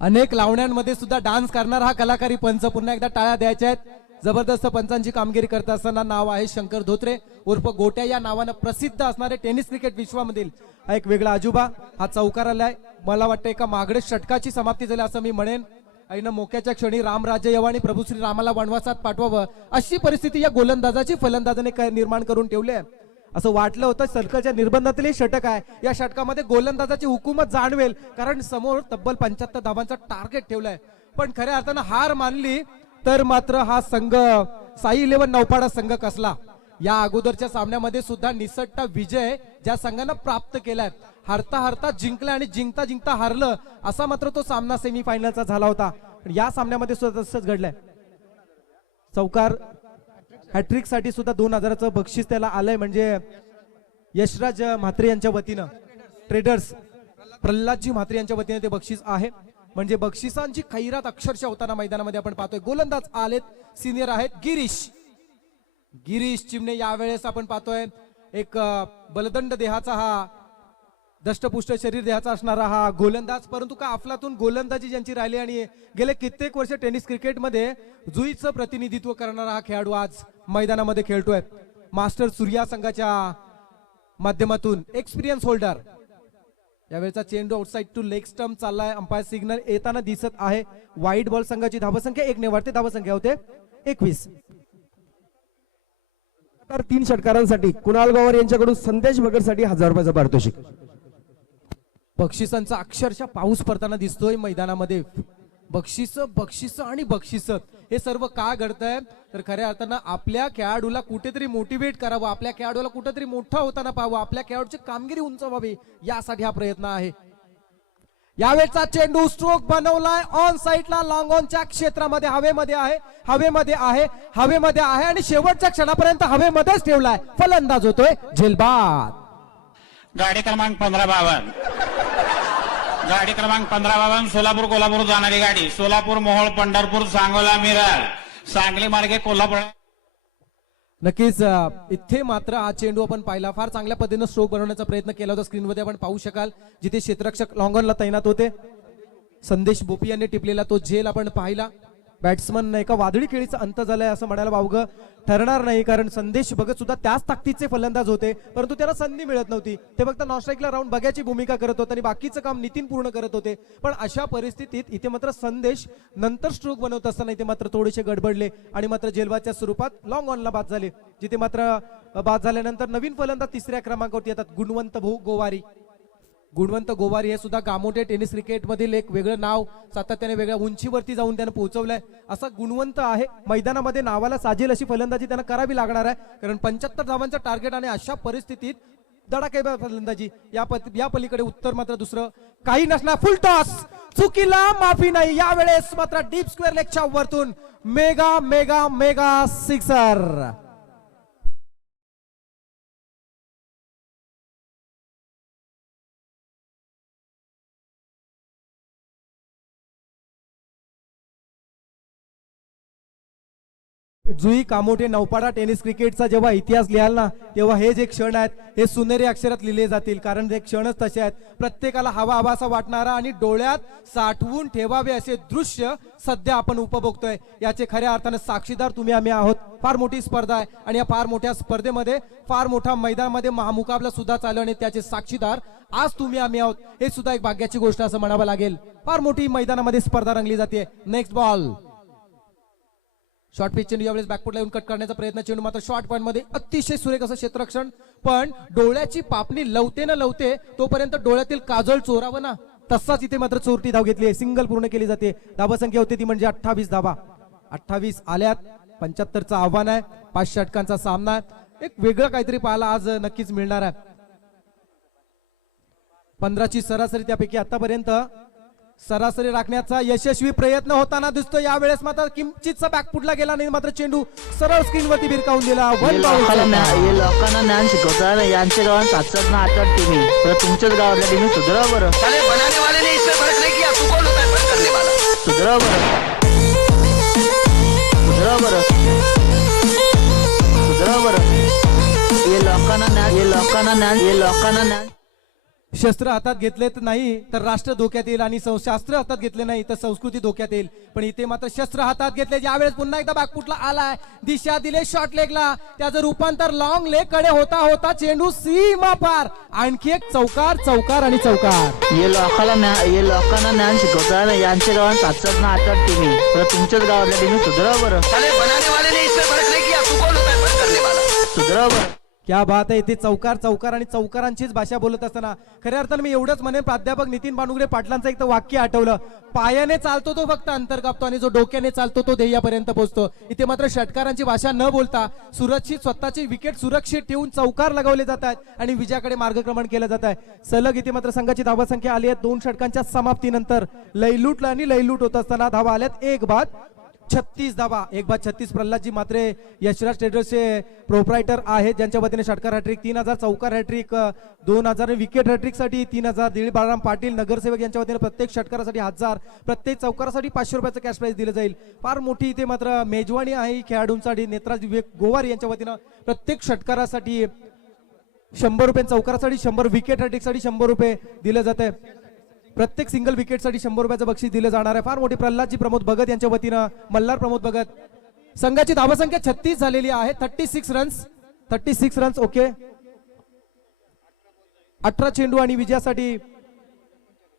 अनेक लावण्यांमध्ये सुद्धा डान्स करणारा हा कलाकारी पंच. पुन्हा एकदा टाळ्या द्यायच्या आहेत. जबरदस्त पंचांची कामगिरी करत असताना नाव आहे शंकर धोत्रे उर्फ गोट्या या नावानं प्रसिद्ध असणारे टेनिस क्रिकेट विश्वामधील हा एक वेगळा आजोबा. हा चौकार आलाय. मला वाटतं एका मागडे षटकाची समाप्ती झाली असं मी म्हणेन. आईनं मोक्याच्या क्षणी रामराज्य यावं आणि प्रभू श्री रामाला वनवासात पाठवावं अशी परिस्थिती या गोलंदाजाची फलंदाजाने निर्माण करून ठेवली आहे. असं वाटलं होतं सर्कलच्या निर्बंधातील षटक आहे, या षटकामध्ये गोलंदाजाची हुकूमत जाणवेल, कारण समोर तब्बल 75 धावांचा टार्गेट ठेवलाय. पण खऱ्या अर्थानं हार मानली तर मात्र हा संघ साई 11 नौपाडा संघ कसला. या अगोदरच्या सामन्यामध्ये सुद्धा निसटता विजय ज्या संघानं प्राप्त केलाय, हारता हारता जिंकला आणि जिंकता जिंकता हारलं असा मात्र तो सामना सेमीफायनलचा झाला होता. या सामन्यामध्ये सुद्धा तसंच घडलंय. चौकार हॅट्रिक साठी सुद्धा 2,000चं बक्षीस त्याला आलंय. म्हणजे यशराज म्हात्रे यांच्या वतीनं, ट्रेडर्स प्रल्हादजी म्हात्रे यांच्या वतीने ते बक्षीस आहे. म्हणजे बक्षिसांची खैरात अक्षरशः होताना मैदानामध्ये आपण पाहतोय. गोलंदाज आलेत, सिनियर आहेत गिरीश चिमणे. यावेळेस आपण पाहतोय एक बलदंड देहाचा, हा दष्टपुष्ट शरीर देहाचा असणारा हा गोलंदाज, परंतु का अफलातून गोलंदाजी ज्यांची राहिली आणि गेले कित्येक वर्ष टेनिस क्रिकेटमध्ये जुईचं प्रतिनिधित्व करणारा हा खेळाडू आज मैदानामध्ये खेळतोय. मास्टर सूर्या संघाच्या माध्यमातून एक्सपिरियन्स होल्डर. यावेळेचा चेंडू आउटसाइड टू लेग स्टंप चाललाय. अंपायर सिग्नल येताना दिसत आहे. व्हाईट बॉल संघाची धावसंख्या 1 ने वाढते. धावसंख्या होते 21. तर 3 षटकारांसाठी कुणाल गावर यांच्याकडून संदेश भगतसाठी 1000 रुपयाचा पारितोषिक. बक्षिसांचा अक्षरशः पाऊस पडताना दिसतोय मैदानामध्ये. बक्षिस आणि बक्षिस हे सर्व का घडतंय तर खऱ्या अर्थानं आपल्या खेळाडूला कुठेतरी मोटिवेट करावं, आपल्या खेळाडूला कुठेतरी मोठा होताना पाहावं, आपल्या खेळाडूची कामगिरी उंचावावी यासाठी हा प्रयत्न आहे. यावेळचा चेंडू स्ट्रोक बनवलाय ऑन साईडला लॉंग ऑनच्या क्षेत्रामध्ये हवेमध्ये आहे आणि शेवटच्या क्षणापर्यंत हवेमध्येच ठेवलाय. फलंदाज होतोय झेलबाद. गाडी क्रमांक 1552 गाडी क्रमांक 1552 सोलापूर कोल्हापूर जाणारी गाडी. सोलापूर मोहोळ पंढरपूर सांगोला मिरज सांगली मार्गे कोल्हापूर. नक्कीच इथे मात्र हा चेंडू आपण पाहिला. फार चांगल्या पद्धतीनं स्ट्रोक बनवण्याचा प्रयत्न केला होता. स्क्रीनमध्ये आपण पाहू शकाल जिथे क्षेत्ररक्षक लॉंगॉनला तैनात होते. संदेश बोपी यांनी टिपलेला तो झेल आपण पाहिला. बॅट्समन एका वादळी खेळीचा अंत झालाय असं म्हणायला वावगं ठरणार नाही, कारण संदेश भगत सुद्धा त्याच ताकदीचे फलंदाज होते, परंतु त्याला संधी मिळत नव्हती. ते फक्त नॉन स्ट्राईकला राऊंड बघायची भूमिका करत होते आणि बाकीचं काम नितीन पूर्ण करत होते. पण अशा परिस्थितीत इथे मात्र संदेश नंतर स्ट्रोक बनवत असताना इथे मात्र थोडेसे गडबडले आणि मात्र झेलबादच्या स्वरूपात लॉंग ऑनला बाद झाले. जिथे मात्र बाद झाल्यानंतर नवीन फलंदाज तिसऱ्या क्रमांकावरती येतात गुणवंत भाऊ गोवारी. गुणवंत गोवारी हे सुद्धा गामोटे टेनिस क्रिकेटमधील एक वेगळं नाव सातत्याने वेगळ्या उंचीवरती जाऊन त्यानं पोहोचवलंय. असा गुणवंत आहे. मैदानामध्ये नावाला साजेल अशी फलंदाजी त्यांना करावी लागणार आहे, कारण 75 धावांचं टार्गेट आणि अशा परिस्थितीत धडाकेबाज फलंदाजी या पलीकडे उत्तर मात्र दुसरं काही नसणार. फुल टॉस चुकीला माफी नाही. यावेळेस मात्र डीप स्क्वेअर लेगच्या वरतून मेगा मेगा मेगा सिक्सर. जुई कामोठे नौपाडा टेनिस क्रिकेटचा जेव्हा इतिहास लिहाल ना, तेव्हा हे जे क्षण आहेत हे सुनेरी अक्षरात लिहिले जातील, कारण ते क्षणच तसे आहेत. प्रत्येकाला हवा हवा असा वाटणारा आणि डोळ्यात साठवून ठेवावे असे दृश्य सध्या आपण उपभोगतोय. याचे खऱ्या अर्थाने साक्षीदार तुम्ही आम्ही आहोत. फार मोठी स्पर्धा आहे आणि या फार मोठ्या स्पर्धेमध्ये फार मोठा मैदानामध्ये महामुकाबला सुद्धा चालू आणि त्याचे साक्षीदार आज तुम्ही आम्ही आहोत. हे सुद्धा एक भाग्याची गोष्ट असं म्हणावं लागेल. फार मोठी मैदानामध्ये स्पर्धा रंगली जाते. नेक्स्ट बॉल शॉर्ट पिच चेंडू यावेळेस बॅकफुटला येऊन कट करण्याचा प्रयत्न. चेंडू मात्र शॉर्ट पॉइंट मध्ये अतिशय सुरेख असं क्षेत्ररक्षण, पण डोळ्याची पापणी लवते न लवते तोपर्यंत डोळ्यातील काजळ चोरावं ना, तसाच इथे मात्र चोरटी धाव घेतली. सिंगल पूर्ण केली जाते. धावा संख्या होती ती म्हणजे 28 धावा. 28 आल्यात. 75चं आव्हान आहे. 5 षटकांचा सामना आहे. एक वेगळं काहीतरी पाहायला आज नक्कीच मिळणार आहे. 15ची सरासरी, त्यापैकी आतापर्यंत सरासरी राखण्याचा यशस्वी प्रयत्न होताना दिसतो. यावेळेस मात्र किंचितचा बॅकफुटला गेला नाही, मात्र चेंडू सरळ स्क्रीनवरती भिरकावून दिला. लोकांना ज्ञान शिकवता यांच्या गावात सातसात ना 8 टीमी, तुमच्याच गावातल्या टीमी सुधरा बरं, सुधरा बरं, सुधरा बरं, सुधरा बरं. हे लोकांना ज्ञान शस्त्र हातात घेतले तर नाही तर राष्ट्र धोक्यात येईल आणि शास्त्र हातात घेतले नाही तर संस्कृती धोक्यात येईल. पण इथे मात्र शस्त्र हातात घेतले. यावेळेस पुन्हा एकदा बॅकफुटला आलाय. दिशा दिले शॉर्ट लेगला. त्याचं रूपांतर लॉंग लेग कडे होता होता चेंडू सीमा पार. आणखी एक चौकार चौकार आणि चौकार. हे लोकांना ज्ञान शिकवता यांच्या गावात सातसात ना 8 टीमी, तुमच्याच गावातल्या टीमी सुधरा बरं, सुधरा बरं. क्या बात आहे. इथे चौकार चौकार आणि चौकारांचीच भाषा बोलत असताना खऱ्या अर्थाने मी एवढंच म्हणेन, प्राध्यापक नितीन बानुगडे पाटलांचं एक तर वाक्य आठवलं, पायाने चालतो तो फक्त अंतर कापतो आणि जो डोक्याने चालतो तो ध्येयापर्यंत पोहोचतो. इथे मात्र षटकारांची भाषा न बोलता सुरक्षित स्वतःची विकेट सुरक्षित ठेवून चौकार लगवले जात आहेत आणि विजयाकडे मार्गक्रमण केलं जात आहे. सलग इथे मात्र संघाची धावा संख्या आली आहे 2 षटकांच्या समाप्तीनंतर. लयलूट आणि लयलूट होत असताना धावा आल्यात 1 बाद 36 धावा. 1 बाद 36. प्रल्हादजी मात्रे यशराज ट्रेडर्सचे प्रोप्रायटर आहेत, ज्यांच्या वतीने षटकार हॅट्रिक, 3000 चौकार हॅट्रिक, 2000 विकेट हॅट्रिक साठी 3000. दिलीप बाळराम पाटील नगरसेवक यांच्या वतीने प्रत्येक षटकारासाठी 1000, प्रत्येक चौकारासाठी 500 रुपयाचं कॅश प्राइज दिलं जाईल. फार मोठी इथे मात्र मेजवानी आहे खेळाडूंसाठी. नेत्राज विवेक गोवारी यांच्या वतीनं प्रत्येक षटकारासाठी 100 रुपये, चौकारासाठी 100, विकेट हॅट्रिकसाठी 100 रुपये दिलं जात आहे. प्रत्येक सिंगल विकेटसाठी 100 रुपयाचं बक्षीस दिलं जाणार आहे. फार मोठी प्रल्हादजी प्रमोद भगत यांच्या वतीनं मल्हार प्रमोद भगत. संघाची धावसंख्या 36 झालेली आहे. 36 रन्स. ओके. 18 चेंडू आणि विजयासाठी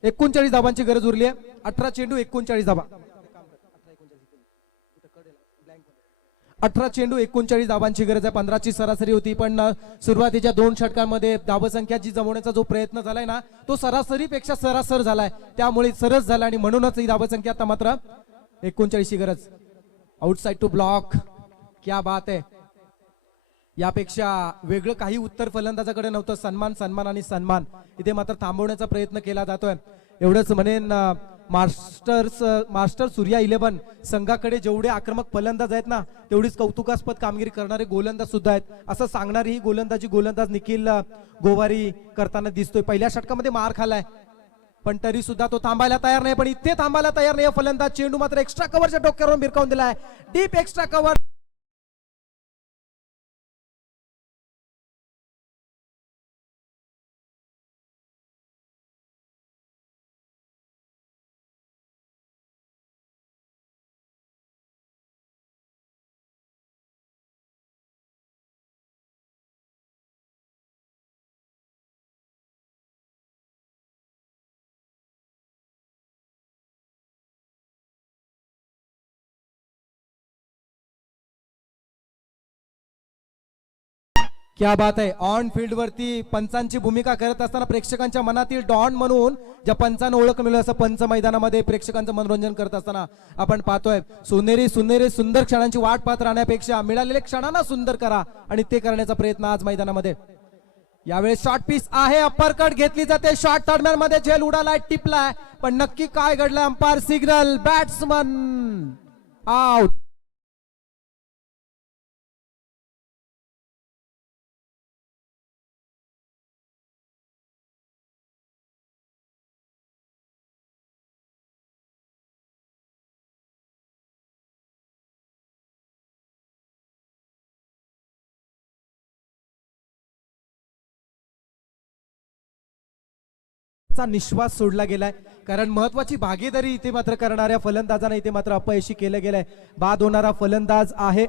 39 धावांची गरज उरली आहे. 18 चेंडू 39 धावा. 18 चेंडू 39 धावांची गरज आहे. 15ची सरासरी होती, पण सुरुवातीच्या 2 षटकांमध्ये धावसंख्या जी जमवण्याचा जो प्रयत्न झालाय ना, तो सरासरीपेक्षा सरासर झालाय. त्यामुळे सरस झाला आणि म्हणूनच ही धावसंख्या आता मात्र 39 ची गरज. Outside to block. क्या बात आहे. यापेक्षा वेगळं काही उत्तर फलंदाजाकडे नव्हतं. सन्मान सन्मान आणि सन्मान. इथे मात्र थांबवण्याचा प्रयत्न केला जातोय. एवढंच म्हणेन मास्टर सूर्या 11 संघाकडे जेवढे आक्रमक फलंदाज आहेत ना तेवढीच कौतुकास्पद कामगिरी करणारे गोलंदाज सुद्धा आहेत असं सांगणारी ही गोलंदाज निखिल गोवारी करताना दिसतोय. पहिल्या षटकामध्ये मार खालाय पण तरी सुद्धा तो थांबायला तयार नाही. पण इथे थांबायला तयार नाही फलंदाज. चेंडू मात्र एक्स्ट्रा कव्हरच्या डोक्यावरून भिरकावून दिलाय. Deep extra cover. क्या बात आहे. ऑन फील्ड वरती पंचांची भूमिका करत असताना प्रेक्षकांच्या मनातील डॉन म्हणून ज्या पंचांना ओळख मिळेल असं पंच मैदानामध्ये प्रेक्षकांचं मनोरंजन करत असताना आपण पाहतोय. सोनेरी सुंदर क्षणांची वाट पाहत राहण्यापेक्षा मिळालेल्या क्षणांना सुंदर करा आणि ते करण्याचा प्रयत्न आज मैदानामध्ये. यावेळेस शॉर्ट पीस आहे. अप्पर कट घेतली जाते. शॉर्ट दरम्यान मध्ये झेल उडालाय टिपलाय पण नक्की काय घडलं. Umpire signal. Batsman out. निश्वास सोडला गेलाय कारण महत्वाची भागीदारी इथे मात्र करणाऱ्या फलंदाजांना इथे मात्र अपयशी केलं गेलंय. बाद होणारा फलंदाज आहे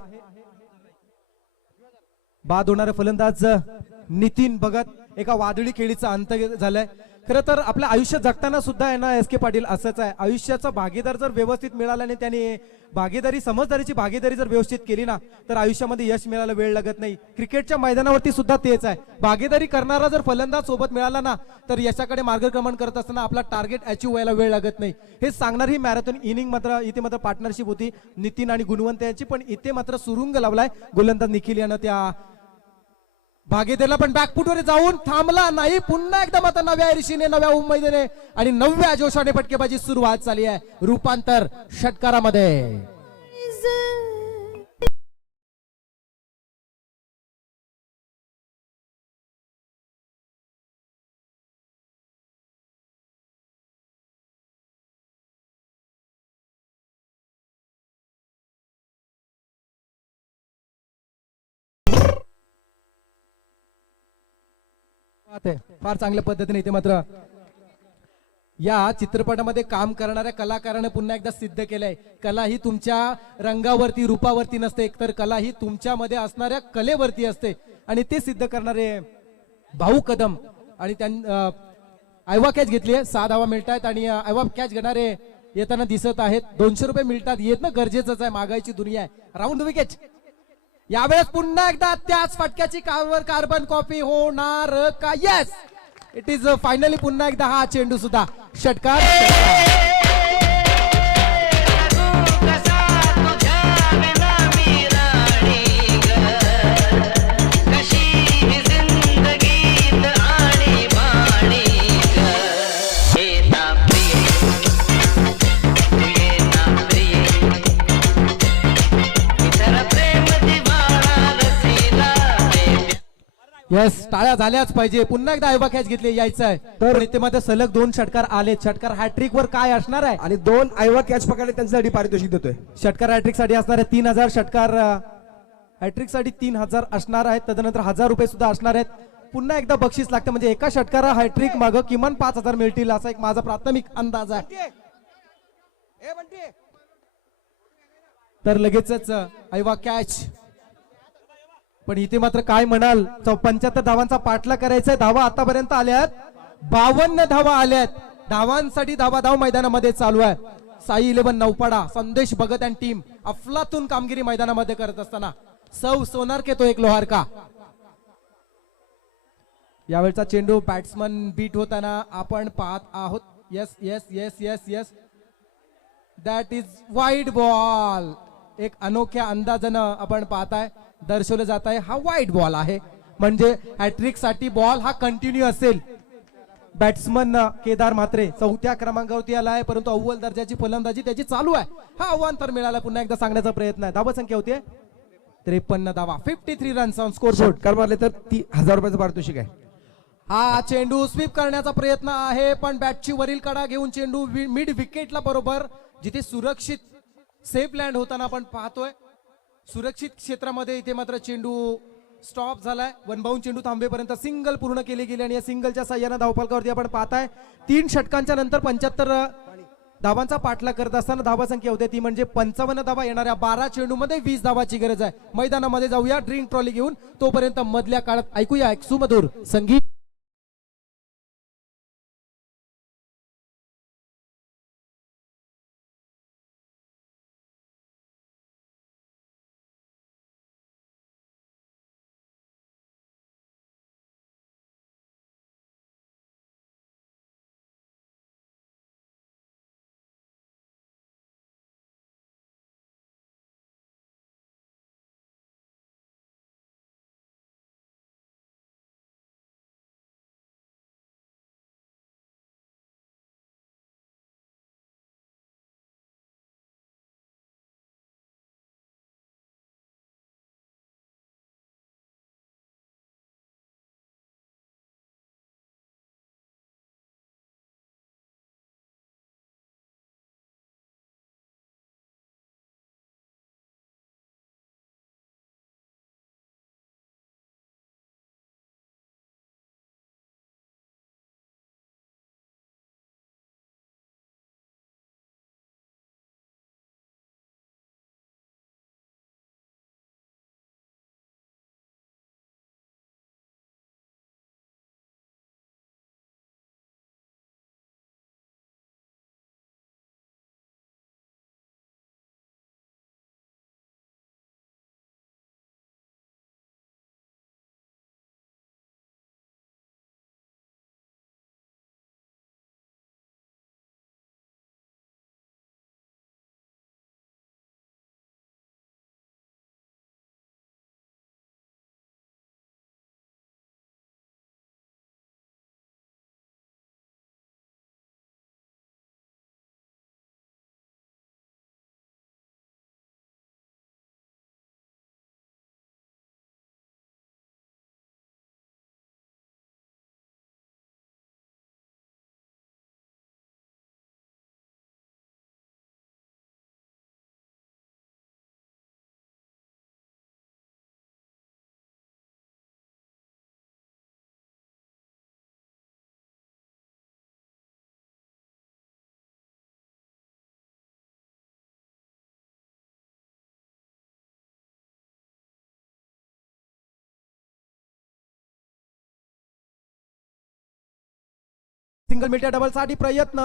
नितीन भगत. एका वादळी खेळीचा अंत झालाय. खरं तर आपल्या आयुष्य जगताना सुद्धा आहे ना एस के पाटील असंच आहे. आयुष्याचा भागीदार जर व्यवस्थित मिळाला आणि त्याने समजदारीची भागीदारी जर व्यवस्थित केली ना तर आयुष्यामध्ये यश मिळायला वेळ लागत नाही. क्रिकेटच्या मैदानावरती सुद्धा तेच आहे. भागीदारी करणारा जर फलंदाज सोबत मिळाला ना तर यशाकडे मार्गक्रमण करत असताना आपला टार्गेट अचीव्ह व्हायला वेळ लागत नाही. हे सांगणारी ही मॅरेथॉन इनिंग मात्र इथे मात्र पार्टनरशिप होती नितीन आणि गुणवंत यांची. पण इथे मात्र सुरुंग लावलाय गोलंदाज निखिल यानं त्या भागीदारीला पण बॅकफुटवर जाऊन थांबला नाही. पुन्हा एकदा मात्र नव्या ऋषीने नव्या उमेदीने आणि नव्या जोशाने फटकेबाजी सुरुवात झाली आहे. रूपांतर षटकारामध्ये. फार चांगल्या पद्धतीने इथे मात्र या चित्रपटामध्ये काम करणाऱ्या कलाकाराने पुन्हा एकदा सिद्ध केलंय. कला ही तुमच्या रंगावरती रूपावरती नसते तर कला ही तुमच्यामध्ये असणाऱ्या कलेवरती असते आणि ते सिद्ध करणारे भाऊ कदम आणि त्यां आयवा कॅच घेतली आहे. 6 धावा मिळतात आणि आयवा कॅच घेणारे येताना दिसत आहेत. 200 रुपये मिळतात. येणं गरजेचंच आहे. मागायची दुनिया आहे. Round wicket. यावेळेस पुन्हा एकदा त्याच फटक्याची कार्बन कॉपी होणार का. येस इट इज फायनली पुन्हा एकदा हा चेंडू सुद्धा षटकार. येस टाळ्या झाल्याच पाहिजे. पुन्हा एकदा आयवा कॅच घेतली यायचं आहे. तर इथे मात्र सलग 2 षटकार आले. षटकार हॅट्रिक वर काय असणार आहे आणि 2 आयवा कॅच पकडले त्यांच्यासाठी पारितोषिक देतोय. षटकार हॅट्रिक साठी असणार आहे 3000. षटकार हॅट्रिक साठी 3000 असणार आहेत. त्यानंतर 1000 रुपये सुद्धा असणार आहेत. पुन्हा एकदा बक्षीस लागतं म्हणजे एका षटकारा हॅट्रिक माग किमान 5000 मिळतील असा एक माझा प्राथमिक अंदाज आहे. तर लगेचच आयवा कॅच. पण इथे मात्र काय म्हणाल 75 धावांचा पाठला करायचा. धावा आतापर्यंत आल्यात 52 धावा आल्यात. धावांसाठी धाव मैदानामध्ये चालू आहे. साई 11 नौपाडा संदेश भगत अँड टीम अफलातून कामगिरी मैदानामध्ये करत असताना सौ सोनार के तो एक लोहार का. यावेळचा चेंडू बॅट्समन बीट होताना आपण पाहत आहोत. Yes yes yes yes yes that is wide ball. एक अनोख्या अंदाजानं आपण पाहताय दर्शवलं जात आहे. हा वाईड बॉल आहे म्हणजे हॅट्रिक साठी बॉल हा कंटिन्यू असेल. बॅट्समन केदार म्हात्रे चौथ्या क्रमांकावरती आला आहे, परंतु अव्वल दर्जाची फलंदाजी त्याची चालू आहे. हा आव्हान तर मिळाला, पुन्हा एकदा सांगण्याचा प्रयत्न आहे. धावा संख्या होती 53 धावा, 53 रन्स ऑन स्कोर बोर्ड. षटकार मारले तर 1000 रुपयाचं पारितोषिक आहे. हा चेंडू स्वीप करण्याचा प्रयत्न आहे, पण बॅटची वरील कडा घेऊन चेंडू मिड विकेटला बरोबर जिथे सुरक्षित सेफ लँड होताना आपण पाहतोय. सुरक्षित क्षेत्रामध्ये इथे मात्र चेंडू स्टॉप झालाय. वनबाउंड चेंडू थांबेपर्यंत सिंगल पूर्ण केली गेली आणि या सिंगलच्या साह्यानं धावफलकावरती आपण पाहताय 3 षटकांच्या नंतर 75 धावांचा पाठलाग करत असताना धावा संख्या होते ती म्हणजे 55 धावा. येणाऱ्या 12 चेंडूमध्ये 20 धावाची गरज आहे. मैदानामध्ये जाऊया ड्रिंक ट्रॉली घेऊन, तोपर्यंत मधल्या काळात ऐकूया एक सुमधुर संगीत. सिंगल मिल्ट्या डबल साठी प्रयत्न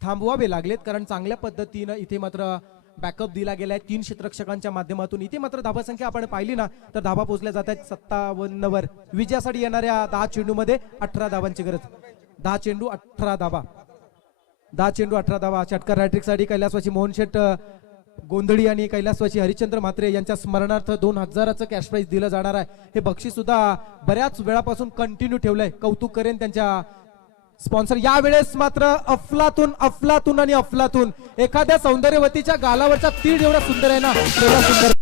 थांबवावे लागलेत, कारण चांगल्या पद्धतीनं इथे मात्र बॅकअप दिला गेलाय 3 क्षेत्ररक्षकांच्या माध्यमातून. इथे मात्र धाबा संख्या आपण पाहिली ना तर धाबा पोहोचल्या जात आहेत 57 वर. विजयासाठी येणाऱ्या 10 चेंडूमध्ये 18 धावांची गरज. 10 चेंडू 18 धावा, 10 चेंडू 18 धावा. षटकार हॅट्रिक साठी कैलासवासी मोहन शेठ गोंधळी आणि कैलासवासी हरिश्चंद्र म्हात्रे यांच्या स्मरणार्थ 2000चं कॅश प्राइज दिलं जाणार आहे. हे बक्षीस सुद्धा बऱ्याच वेळापासून कंटिन्यू ठेवलंय. कौतुक करेन त्यांच्या स्पॉन्सर. यावेळेस मात्र अफलातून अफलातून आणि अफलातून. एखाद्या सौंदर्यवतीच्या गालावरचा तीळ एवढा सुंदर आहे ना, तेवढा सुंदर.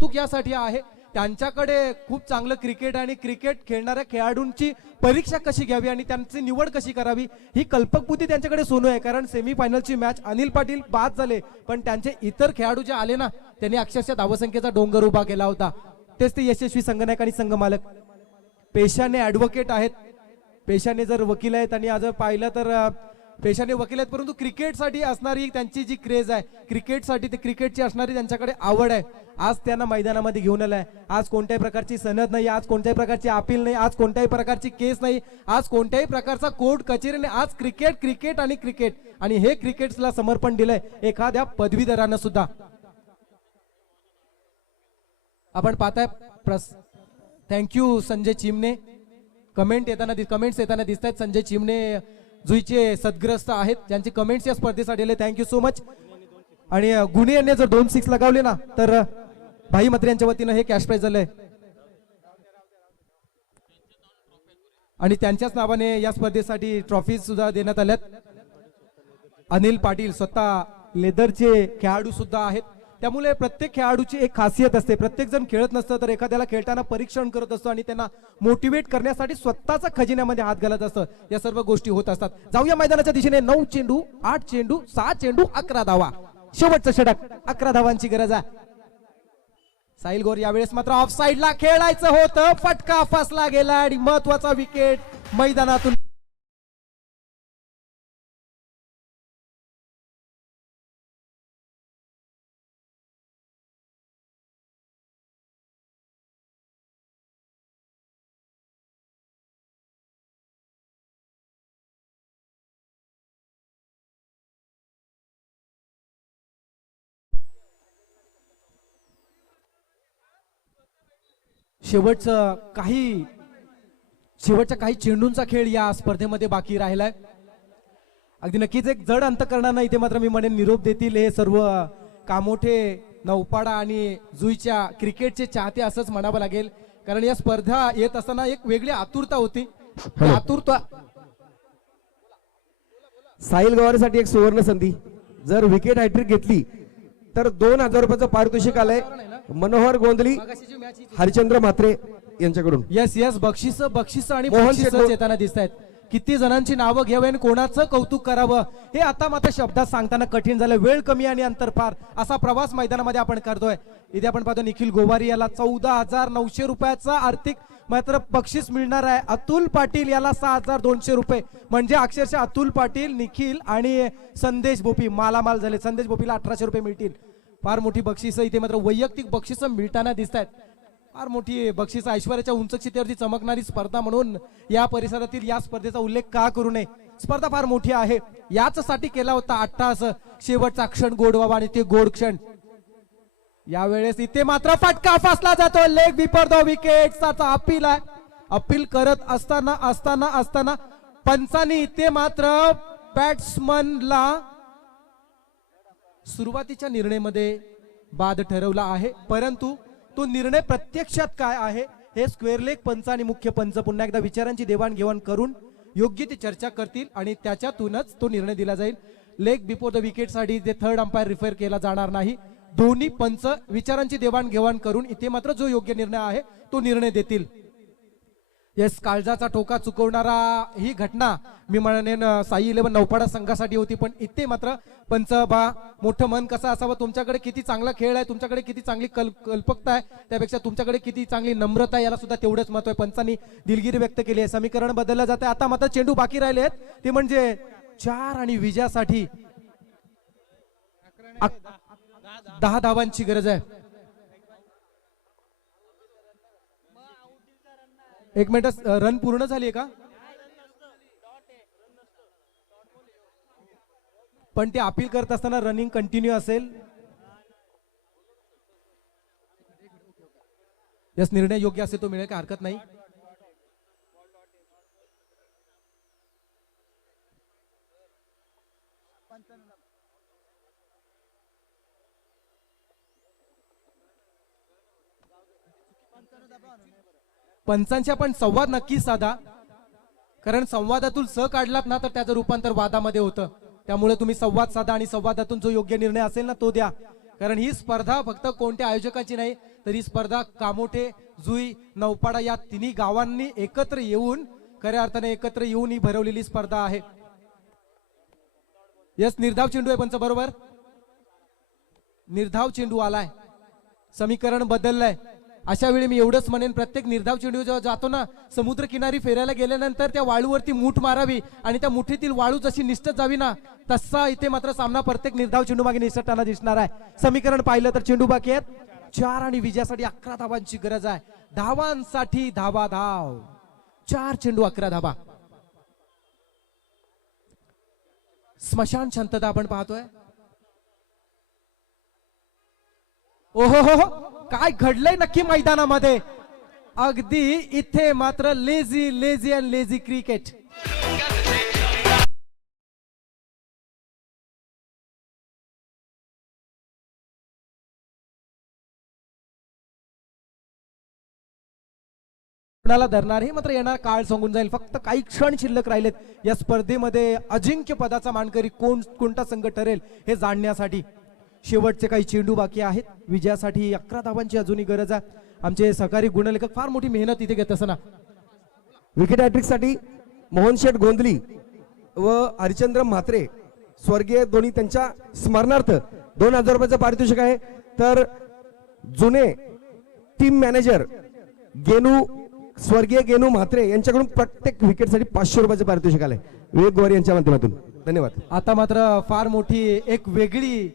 कौतुक यासाठी आहे त्यांच्याकडे खूप चांगलं क्रिकेट आणि क्रिकेट खेळणाऱ्या खेळाडूंची परीक्षा कशी घ्यावी आणि त्यांची निवड कशी करावी ही कल्पकबुद्धी त्यांच्याकडे सोनू आहे. कारण सेमीफायनलची मॅच अनिल पाटील बाद झाले, पण त्यांचे इतर खेळाडू जे आले ना त्यांनी अक्षरशः धावसंख्येचा डोंगर उभा केला होता. तेच ते यशस्वी संघनायक आणि संघमालक. पेशाने ऍडव्होकेट आहेत, पेशाने जर वकील आहेत आणि आज पाहिलं तर पेशाने वकील आहेत, परंतु क्रिकेटसाठी असणारी त्यांची जी क्रेज आहे, क्रिकेटसाठी ते क्रिकेटची असणारी त्यांच्याकडे आवड आहे, आज त्यांना मैदानामध्ये घेऊन आलाय. आज कोणत्याही प्रकारची सनद नाही, आज कोणत्याही प्रकारची अपील नाही, आज कोणत्याही प्रकारची केस नाही, आज कोणत्याही प्रकारचा कोर्ट कचेरी नाही. आज क्रिकेट क्रिकेट आणि क्रिकेट, आणि हे क्रिकेटला समर्पण दिलंय एखाद्या पदवीधरानं सुद्धा. आपण पाहताय थँक्यू संजय चिमणे. कमेंट्स येताना दिसत आहेत. संजय चिमणे जुईचे सद्ग्रस्त आहेत, ज्यांचे कमेंट्स या स्पर्धेसाठी आले. Thank you so much. आणि गुणे यांनी जर 2 6 लगावले ना तर भाई मत्रे यांच्या वतीनं हे कॅश प्राइज झालंय आणि त्यांच्याच नावाने या स्पर्धेसाठी ट्रॉफी सुद्धा देण्यात आल्यात. अनिल पाटील स्वतः लेदरचे खेळाडू सुद्धा आहेत, त्यामुळे प्रत्येक खेळाडूची एक खासियत असते. प्रत्येक जण खेळत नसतं तर एखाद्याला खेळताना परीक्षण करत असतो आणि त्यांना मोटिवेट करण्यासाठी स्वतःचा खजिन्यामध्ये हात घालत असतं. या सर्व गोष्टी होत असतात. जाऊया मैदानाच्या दिशेने. 9 चेंडू 8 चेंडू 6 चेंडू 11 धावा. शेवटचं षटक, 11 धावांची गरज आहे. साहिल गौर यावेळेस मात्र ऑफ साइडला खेळायचं होतं, फटका फसला गेला आणि महत्वाचा विकेट मैदानातून. शेवटच्या काही चेंडूंचा खेळ या स्पर्धेमध्ये बाकी राहिलाय. अगदी नक्कीच एक जड अंतकरणानं इथे मात्र मी म्हणेन निरोप देतील हे सर्व कामोठे, नौपाडा आणि जुईच्या क्रिकेटचे चाहते असंच म्हणावं लागेल. कारण या स्पर्धा येत असताना एक वेगळी आतुरता होती. आतुरता. साहिल गवारीसाठी एक सुवर्ण संधी. जर विकेट हॅट्रिक घेतली तर 2000 रुपयाचं पारितोषिक आलंय मनोहर गोंधली, हरिचंद्र म्हात्रे यांच्याकडून. यस बक्षिस आणि मोहन बक्षिस शेट्टी. येताना दिसत आहेत. किती जणांची नावं घ्यावी आणि कोणाचं कौतुक करावं हे आता मात्र शब्दात सांगताना कठीण झालं. वेळ कमी आणि अंतर फार असा प्रवास मैदानामध्ये आपण करतोय. इथे आपण पाहतो निखिल गोवारी याला 14,900 रुपयाचा आर्थिक मात्र बक्षीस मिळणार आहे. अतुल पाटील याला 6,200 रुपये. म्हणजे अक्षरशः अतुल पाटील, निखिल आणि संदेश भोपी मालामाल झाले. संदेश भोपीला 1,800 रुपये मिळतील. फार मोठी बक्षिसं इथे मात्र वैयक्तिक बक्षिसं मिळताना दिसत आहेत. फार मोठी बक्षीस. ऐश्वर्याच्या उंच चितेवरती चमकणारी स्पर्धा म्हणून या परिसरातील या स्पर्धेचा उल्लेख का करू नये. स्पर्धा फार मोठी आहे. याचसाठी केला होता अट्टास शेवटचा क्षण गोड व्हावा आणि ते गोड क्षण. यावेळेस इथे मात्र फटका फसला जातो. लेग बिफोर द विकेटचा अपील आहे. अपील करत असताना पंचांनी इथे मात्र बॅट्समनला सुरुवातीच्या निर्णयामध्ये बाद ठरवला आहे, परंतु तो निर्णय प्रत्यक्षात काय आहे हे स्क्वेअर लेग पंच आणि मुख्य पंच पुन्हा एकदा विचारांची देवाणघेवाण करून योग्य ती चर्चा करतील आणि त्याच्यातूनच तो निर्णय दिला जाईल. लेग बिफोर द विकेट साठी जे थर्ड अंपायर रिफर केला जाणार नाही. दोन्ही पंच विचारांची देवाणघेवाण करून इथे मात्र जो योग्य निर्णय आहे तो निर्णय देतील. येस, काळजाचा ठोका चुकवणारा ही घटना मी म्हणेन साई 11 नौपाडा संघासाठी होती, पण इथे मात्र पंच बा मोठं मन कसं असावं. तुमच्याकडे किती चांगला खेळ आहे, तुमच्याकडे किती चांगली कल्पकता आहे, त्यापेक्षा तुमच्याकडे किती चांगली नम्रता आहे याला सुद्धा तेवढंच महत्व आहे. पंचांनी दिलगिरी व्यक्त केली आहे. समीकरण बदललं जात आहे. आता मात्र चेंडू बाकी राहिले आहेत ते म्हणजे 4 आणि विजयासाठी 10 धावांची गरज आहे. एक मिनिट, रन पूर्ण झाली का? पण ते अपील करत असताना रनिंग कंटिन्यू असेल. यस, निर्णय योग्य असेल तो मिळेल का हरकत नाही. पंचांच्या पण संवाद नक्कीच साधा, कारण संवादातून स काढलात ना तर त्याचं रूपांतर वादामध्ये होतं. त्यामुळे तुम्ही संवाद साधा आणि संवादातून जो योग्य निर्णय असेल ना तो द्या. कारण ही स्पर्धा फक्त कोणत्या आयोजकाची नाही, तर ही स्पर्धा कामोठे, जुई, नौपाडा या तिन्ही गावांनी एकत्र येऊन, खऱ्या अर्थाने एकत्र येऊन ही भरवलेली स्पर्धा आहे. यस, निर्धाव चेंडू आहे पंच, बरोबर. निर्धाव चेंडू आलाय, समीकरण बदललंय. अशा वेळी मी एवढंच म्हणेन, प्रत्येक निर्धाव चेंडू जेव्हा जातो ना, समुद्र किनारी फेरायला गेल्यानंतर त्या वाळूवरती मूठ मारावी आणि त्या मुठीतील वाळू जशी निष्ठत जावी ना, तसा इथे मात्र सामना प्रत्येक निर्धाव चेंडू मागे निसटताना दिसणार आहे. समीकरण पाहिलं तर चेंडू बाकी आहेत 4 आणि विजयासाठी 11 धावांची गरज आहे. धावांसाठी धावा धाव, 4 चेंडू 11 धावा. स्मशान शांतता आपण पाहतोय. ओहो हो, काय घडलंय नक्की मैदानामध्ये. अगदी इथे मात्र lazy lazy and lazy cricket. कोणाला धरणार हे मात्र येणार काळ सांगून जाईल. फक्त काही क्षण शिल्लक राहिलेत या स्पर्धेमध्ये. अजिंक्य पदाचा मानकरी कोणता संघ ठरेल हे जाणण्यासाठी. शेवटचे काही चेंडू बाकी आहेत. विजयासाठी 11 धावांची अजूनही गरज आहे. आमचे सहकारी गुणलेखक फार मोठी मेहनत इथे घेत असताना. विकेट हॅट्रिक साठी मोहन शेठ गोंधली व हरिचंद्र म्हात्रे स्वर्गीय दोन्ही त्यांच्या स्मरणार्थ 2000 रुपयाचं पारितोषिक आहे. तर जुने टीम मॅनेजर स्वर्गीय गेनू म्हात्रे यांच्याकडून प्रत्येक विकेटसाठी 500 रुपयाचं पारितोषिक आलंय विवेक गोवारी यांच्या माध्यमातून. धन्यवाद. आता मात्र फार मोठी एक वेगळी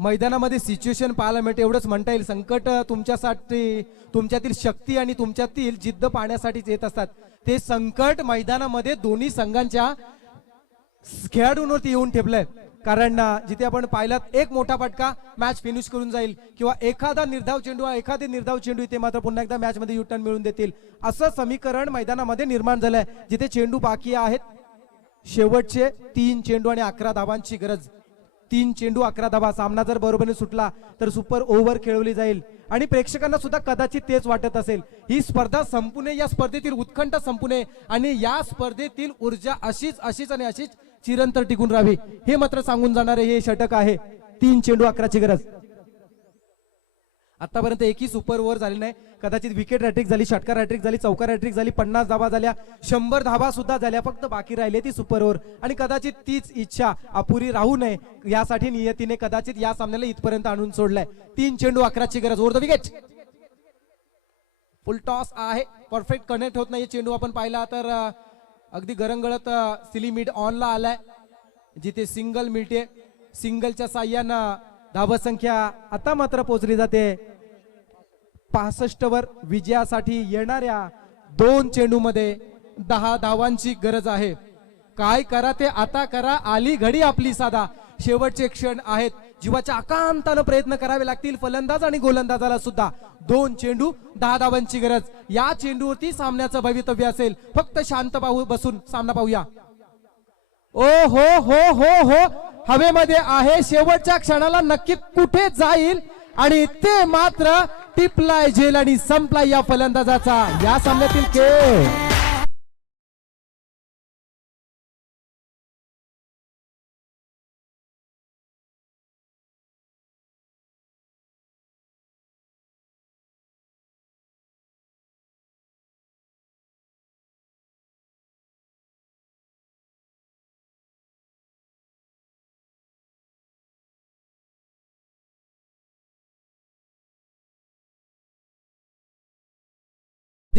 मैदानामध्ये सिच्युएशन पाहायला मिळते, एवढंच म्हणता येईल. संकट तुमच्यासाठी, तुमच्यातील शक्ती आणि तुमच्यातील जिद्द पाहण्यासाठीच येत असतात. ते संकट मैदानामध्ये दोन्ही संघांच्या खेळाडूंवरती येऊन ठेपलंय. कारण जिथे आपण पाहिलात एक मोठा फटका मॅच फिनिश करून जाईल, किंवा एखादे निर्धाव चेंडू इथे मात्र पुन्हा एकदा मॅच मध्ये युटर्न मिळवून देतील, असं समीकरण मैदानामध्ये निर्माण झालंय. जिथे चेंडू बाकी आहेत, शेवटचे 3 चेंडू आणि 11 धावांची गरज. 3 चेंडू 11 धावा. सामना जर बरोबरीने सुटला तर सुपर ओव्हर खेळवली जाईल आणि प्रेक्षकांना सुद्धा कदाचित तेच वाटत असेल. ही स्पर्धा संपू नये, या स्पर्धेतील उत्कंठा संपू नये आणि या स्पर्धेतील ऊर्जा अशीच चिरंतर टिकून राहावी, हे मात्र सांगून जाणारे हे षटक आहे. 3 चेंडू 11ची गरज. आतापर्यंत एकही सुपर ओव्हर झाली नाही. कदाचित विकेट हॅट्रिक झाली, षटकार हॅट्रिक झाली, चौकार हॅट्रिक झाली, 50 धावा झाल्या, 100 धावा सुद्धा झाल्या. फक्त बाकी राहिले ती सुपर ओव्हर. आणि कदाचित तीच इच्छा अपुरी राहू नये यासाठी नियतीने कदाचित या सामन्याला इथपर्यंत आणून सोडलाय. 3 चेंडू 11ची गरज. Over the wicket. Full toss आहे, परफेक्ट कनेक्ट होत नाही चेंडू. आपण पाहिला तर अगदी गरंगळत सिली मिड ऑनला आलाय, जिथे सिंगल मिळते. सिंगलच्या साह्यानं धावसंख्या आता मात्र पोहोचली जाते 65 वर. विजयासाठी येणाऱ्या 2 चेंडू मध्ये 10 धावांची गरज आहे. काय करा ते आता करा, आली घडी आपली साधा. शेवटचे क्षण आहेत, जीवाच्या आकांतानं प्रयत्न करावे लागतील फलंदाज आणि गोलंदाजाला सुद्धा. 2 चेंडू 10 धावांची गरज. या चेंडूवरती सामन्याचं भवितव्य असेल. फक्त शांत बसून सामना पाहूया. ओ हो हो हो हो, हवेमध्ये आहे, शेवटच्या क्षणाला नक्की कुठे जाईल आणि ते मात्र टिपलाय झेल आणि संपलाय या फलंदाजाचा या सामन्यातील खेळ.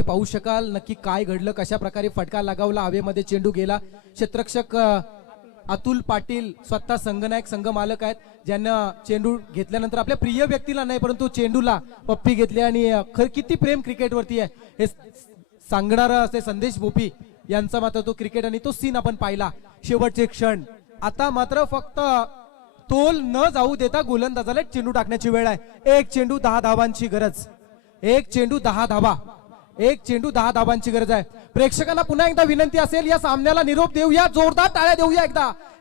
पाहू शकाल नक्की काय घडलं, कशा प्रकारे फटका लगावला, हवेमध्ये चेंडू गेला. क्षेत्ररक्षक अतुल पाटील स्वतः संघनायक, संघ मालक आहेत, ज्यांना चेंडू घेतल्यानंतर आपल्या प्रिय व्यक्तीला नाही परंतु चेंडूला पप्पी घेतली आणि किती प्रेम क्रिकेटवरती आहे हे सांगणारा असे संदेश भोपी यांचा मात्र तो क्रिकेट आणि तो सीन आपण पाहिला. शेवटचे क्षण. आता मात्र फक्त तोल न जाऊ देता गोलंदाजाला चेंडू टाकण्याची वेळ आहे. 1 चेंडू 10 धावांची गरज. 1 चेंडू 10 धावा. 1 चेंडू 10 धावांची गरज आहे. प्रेक्षकांना पुन्हा एकदा विनंती असेल, या सामन्याला निरोप देऊया, जोरदार टाळ्या देऊया,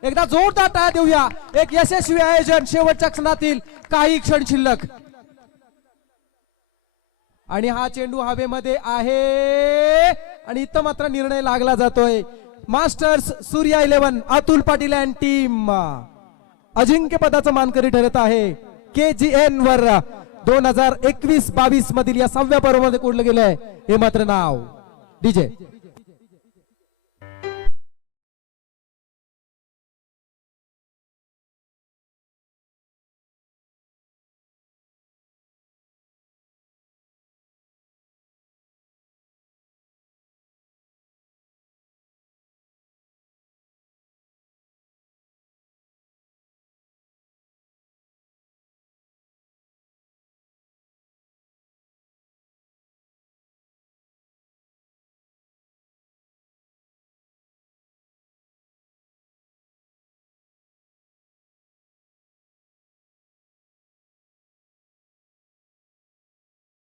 एकदा जोरदार टाळ्या देऊया. एक यशस्वी आयोजन. शेवटच्या क्षणातील काही क्षण शिल्लक आणि हा चेंडू हवेमध्ये आहे आणि इथं मात्र निर्णय लागला जातोय. Masters Surya 11 Atul Patil and team. अजिंक्य पदाचा मानकरी ठरत आहे KGN वर 2021-22 मधील या 6व्या पर्वामध्ये कोडलं गेलंय हे मात्र नाव डीजे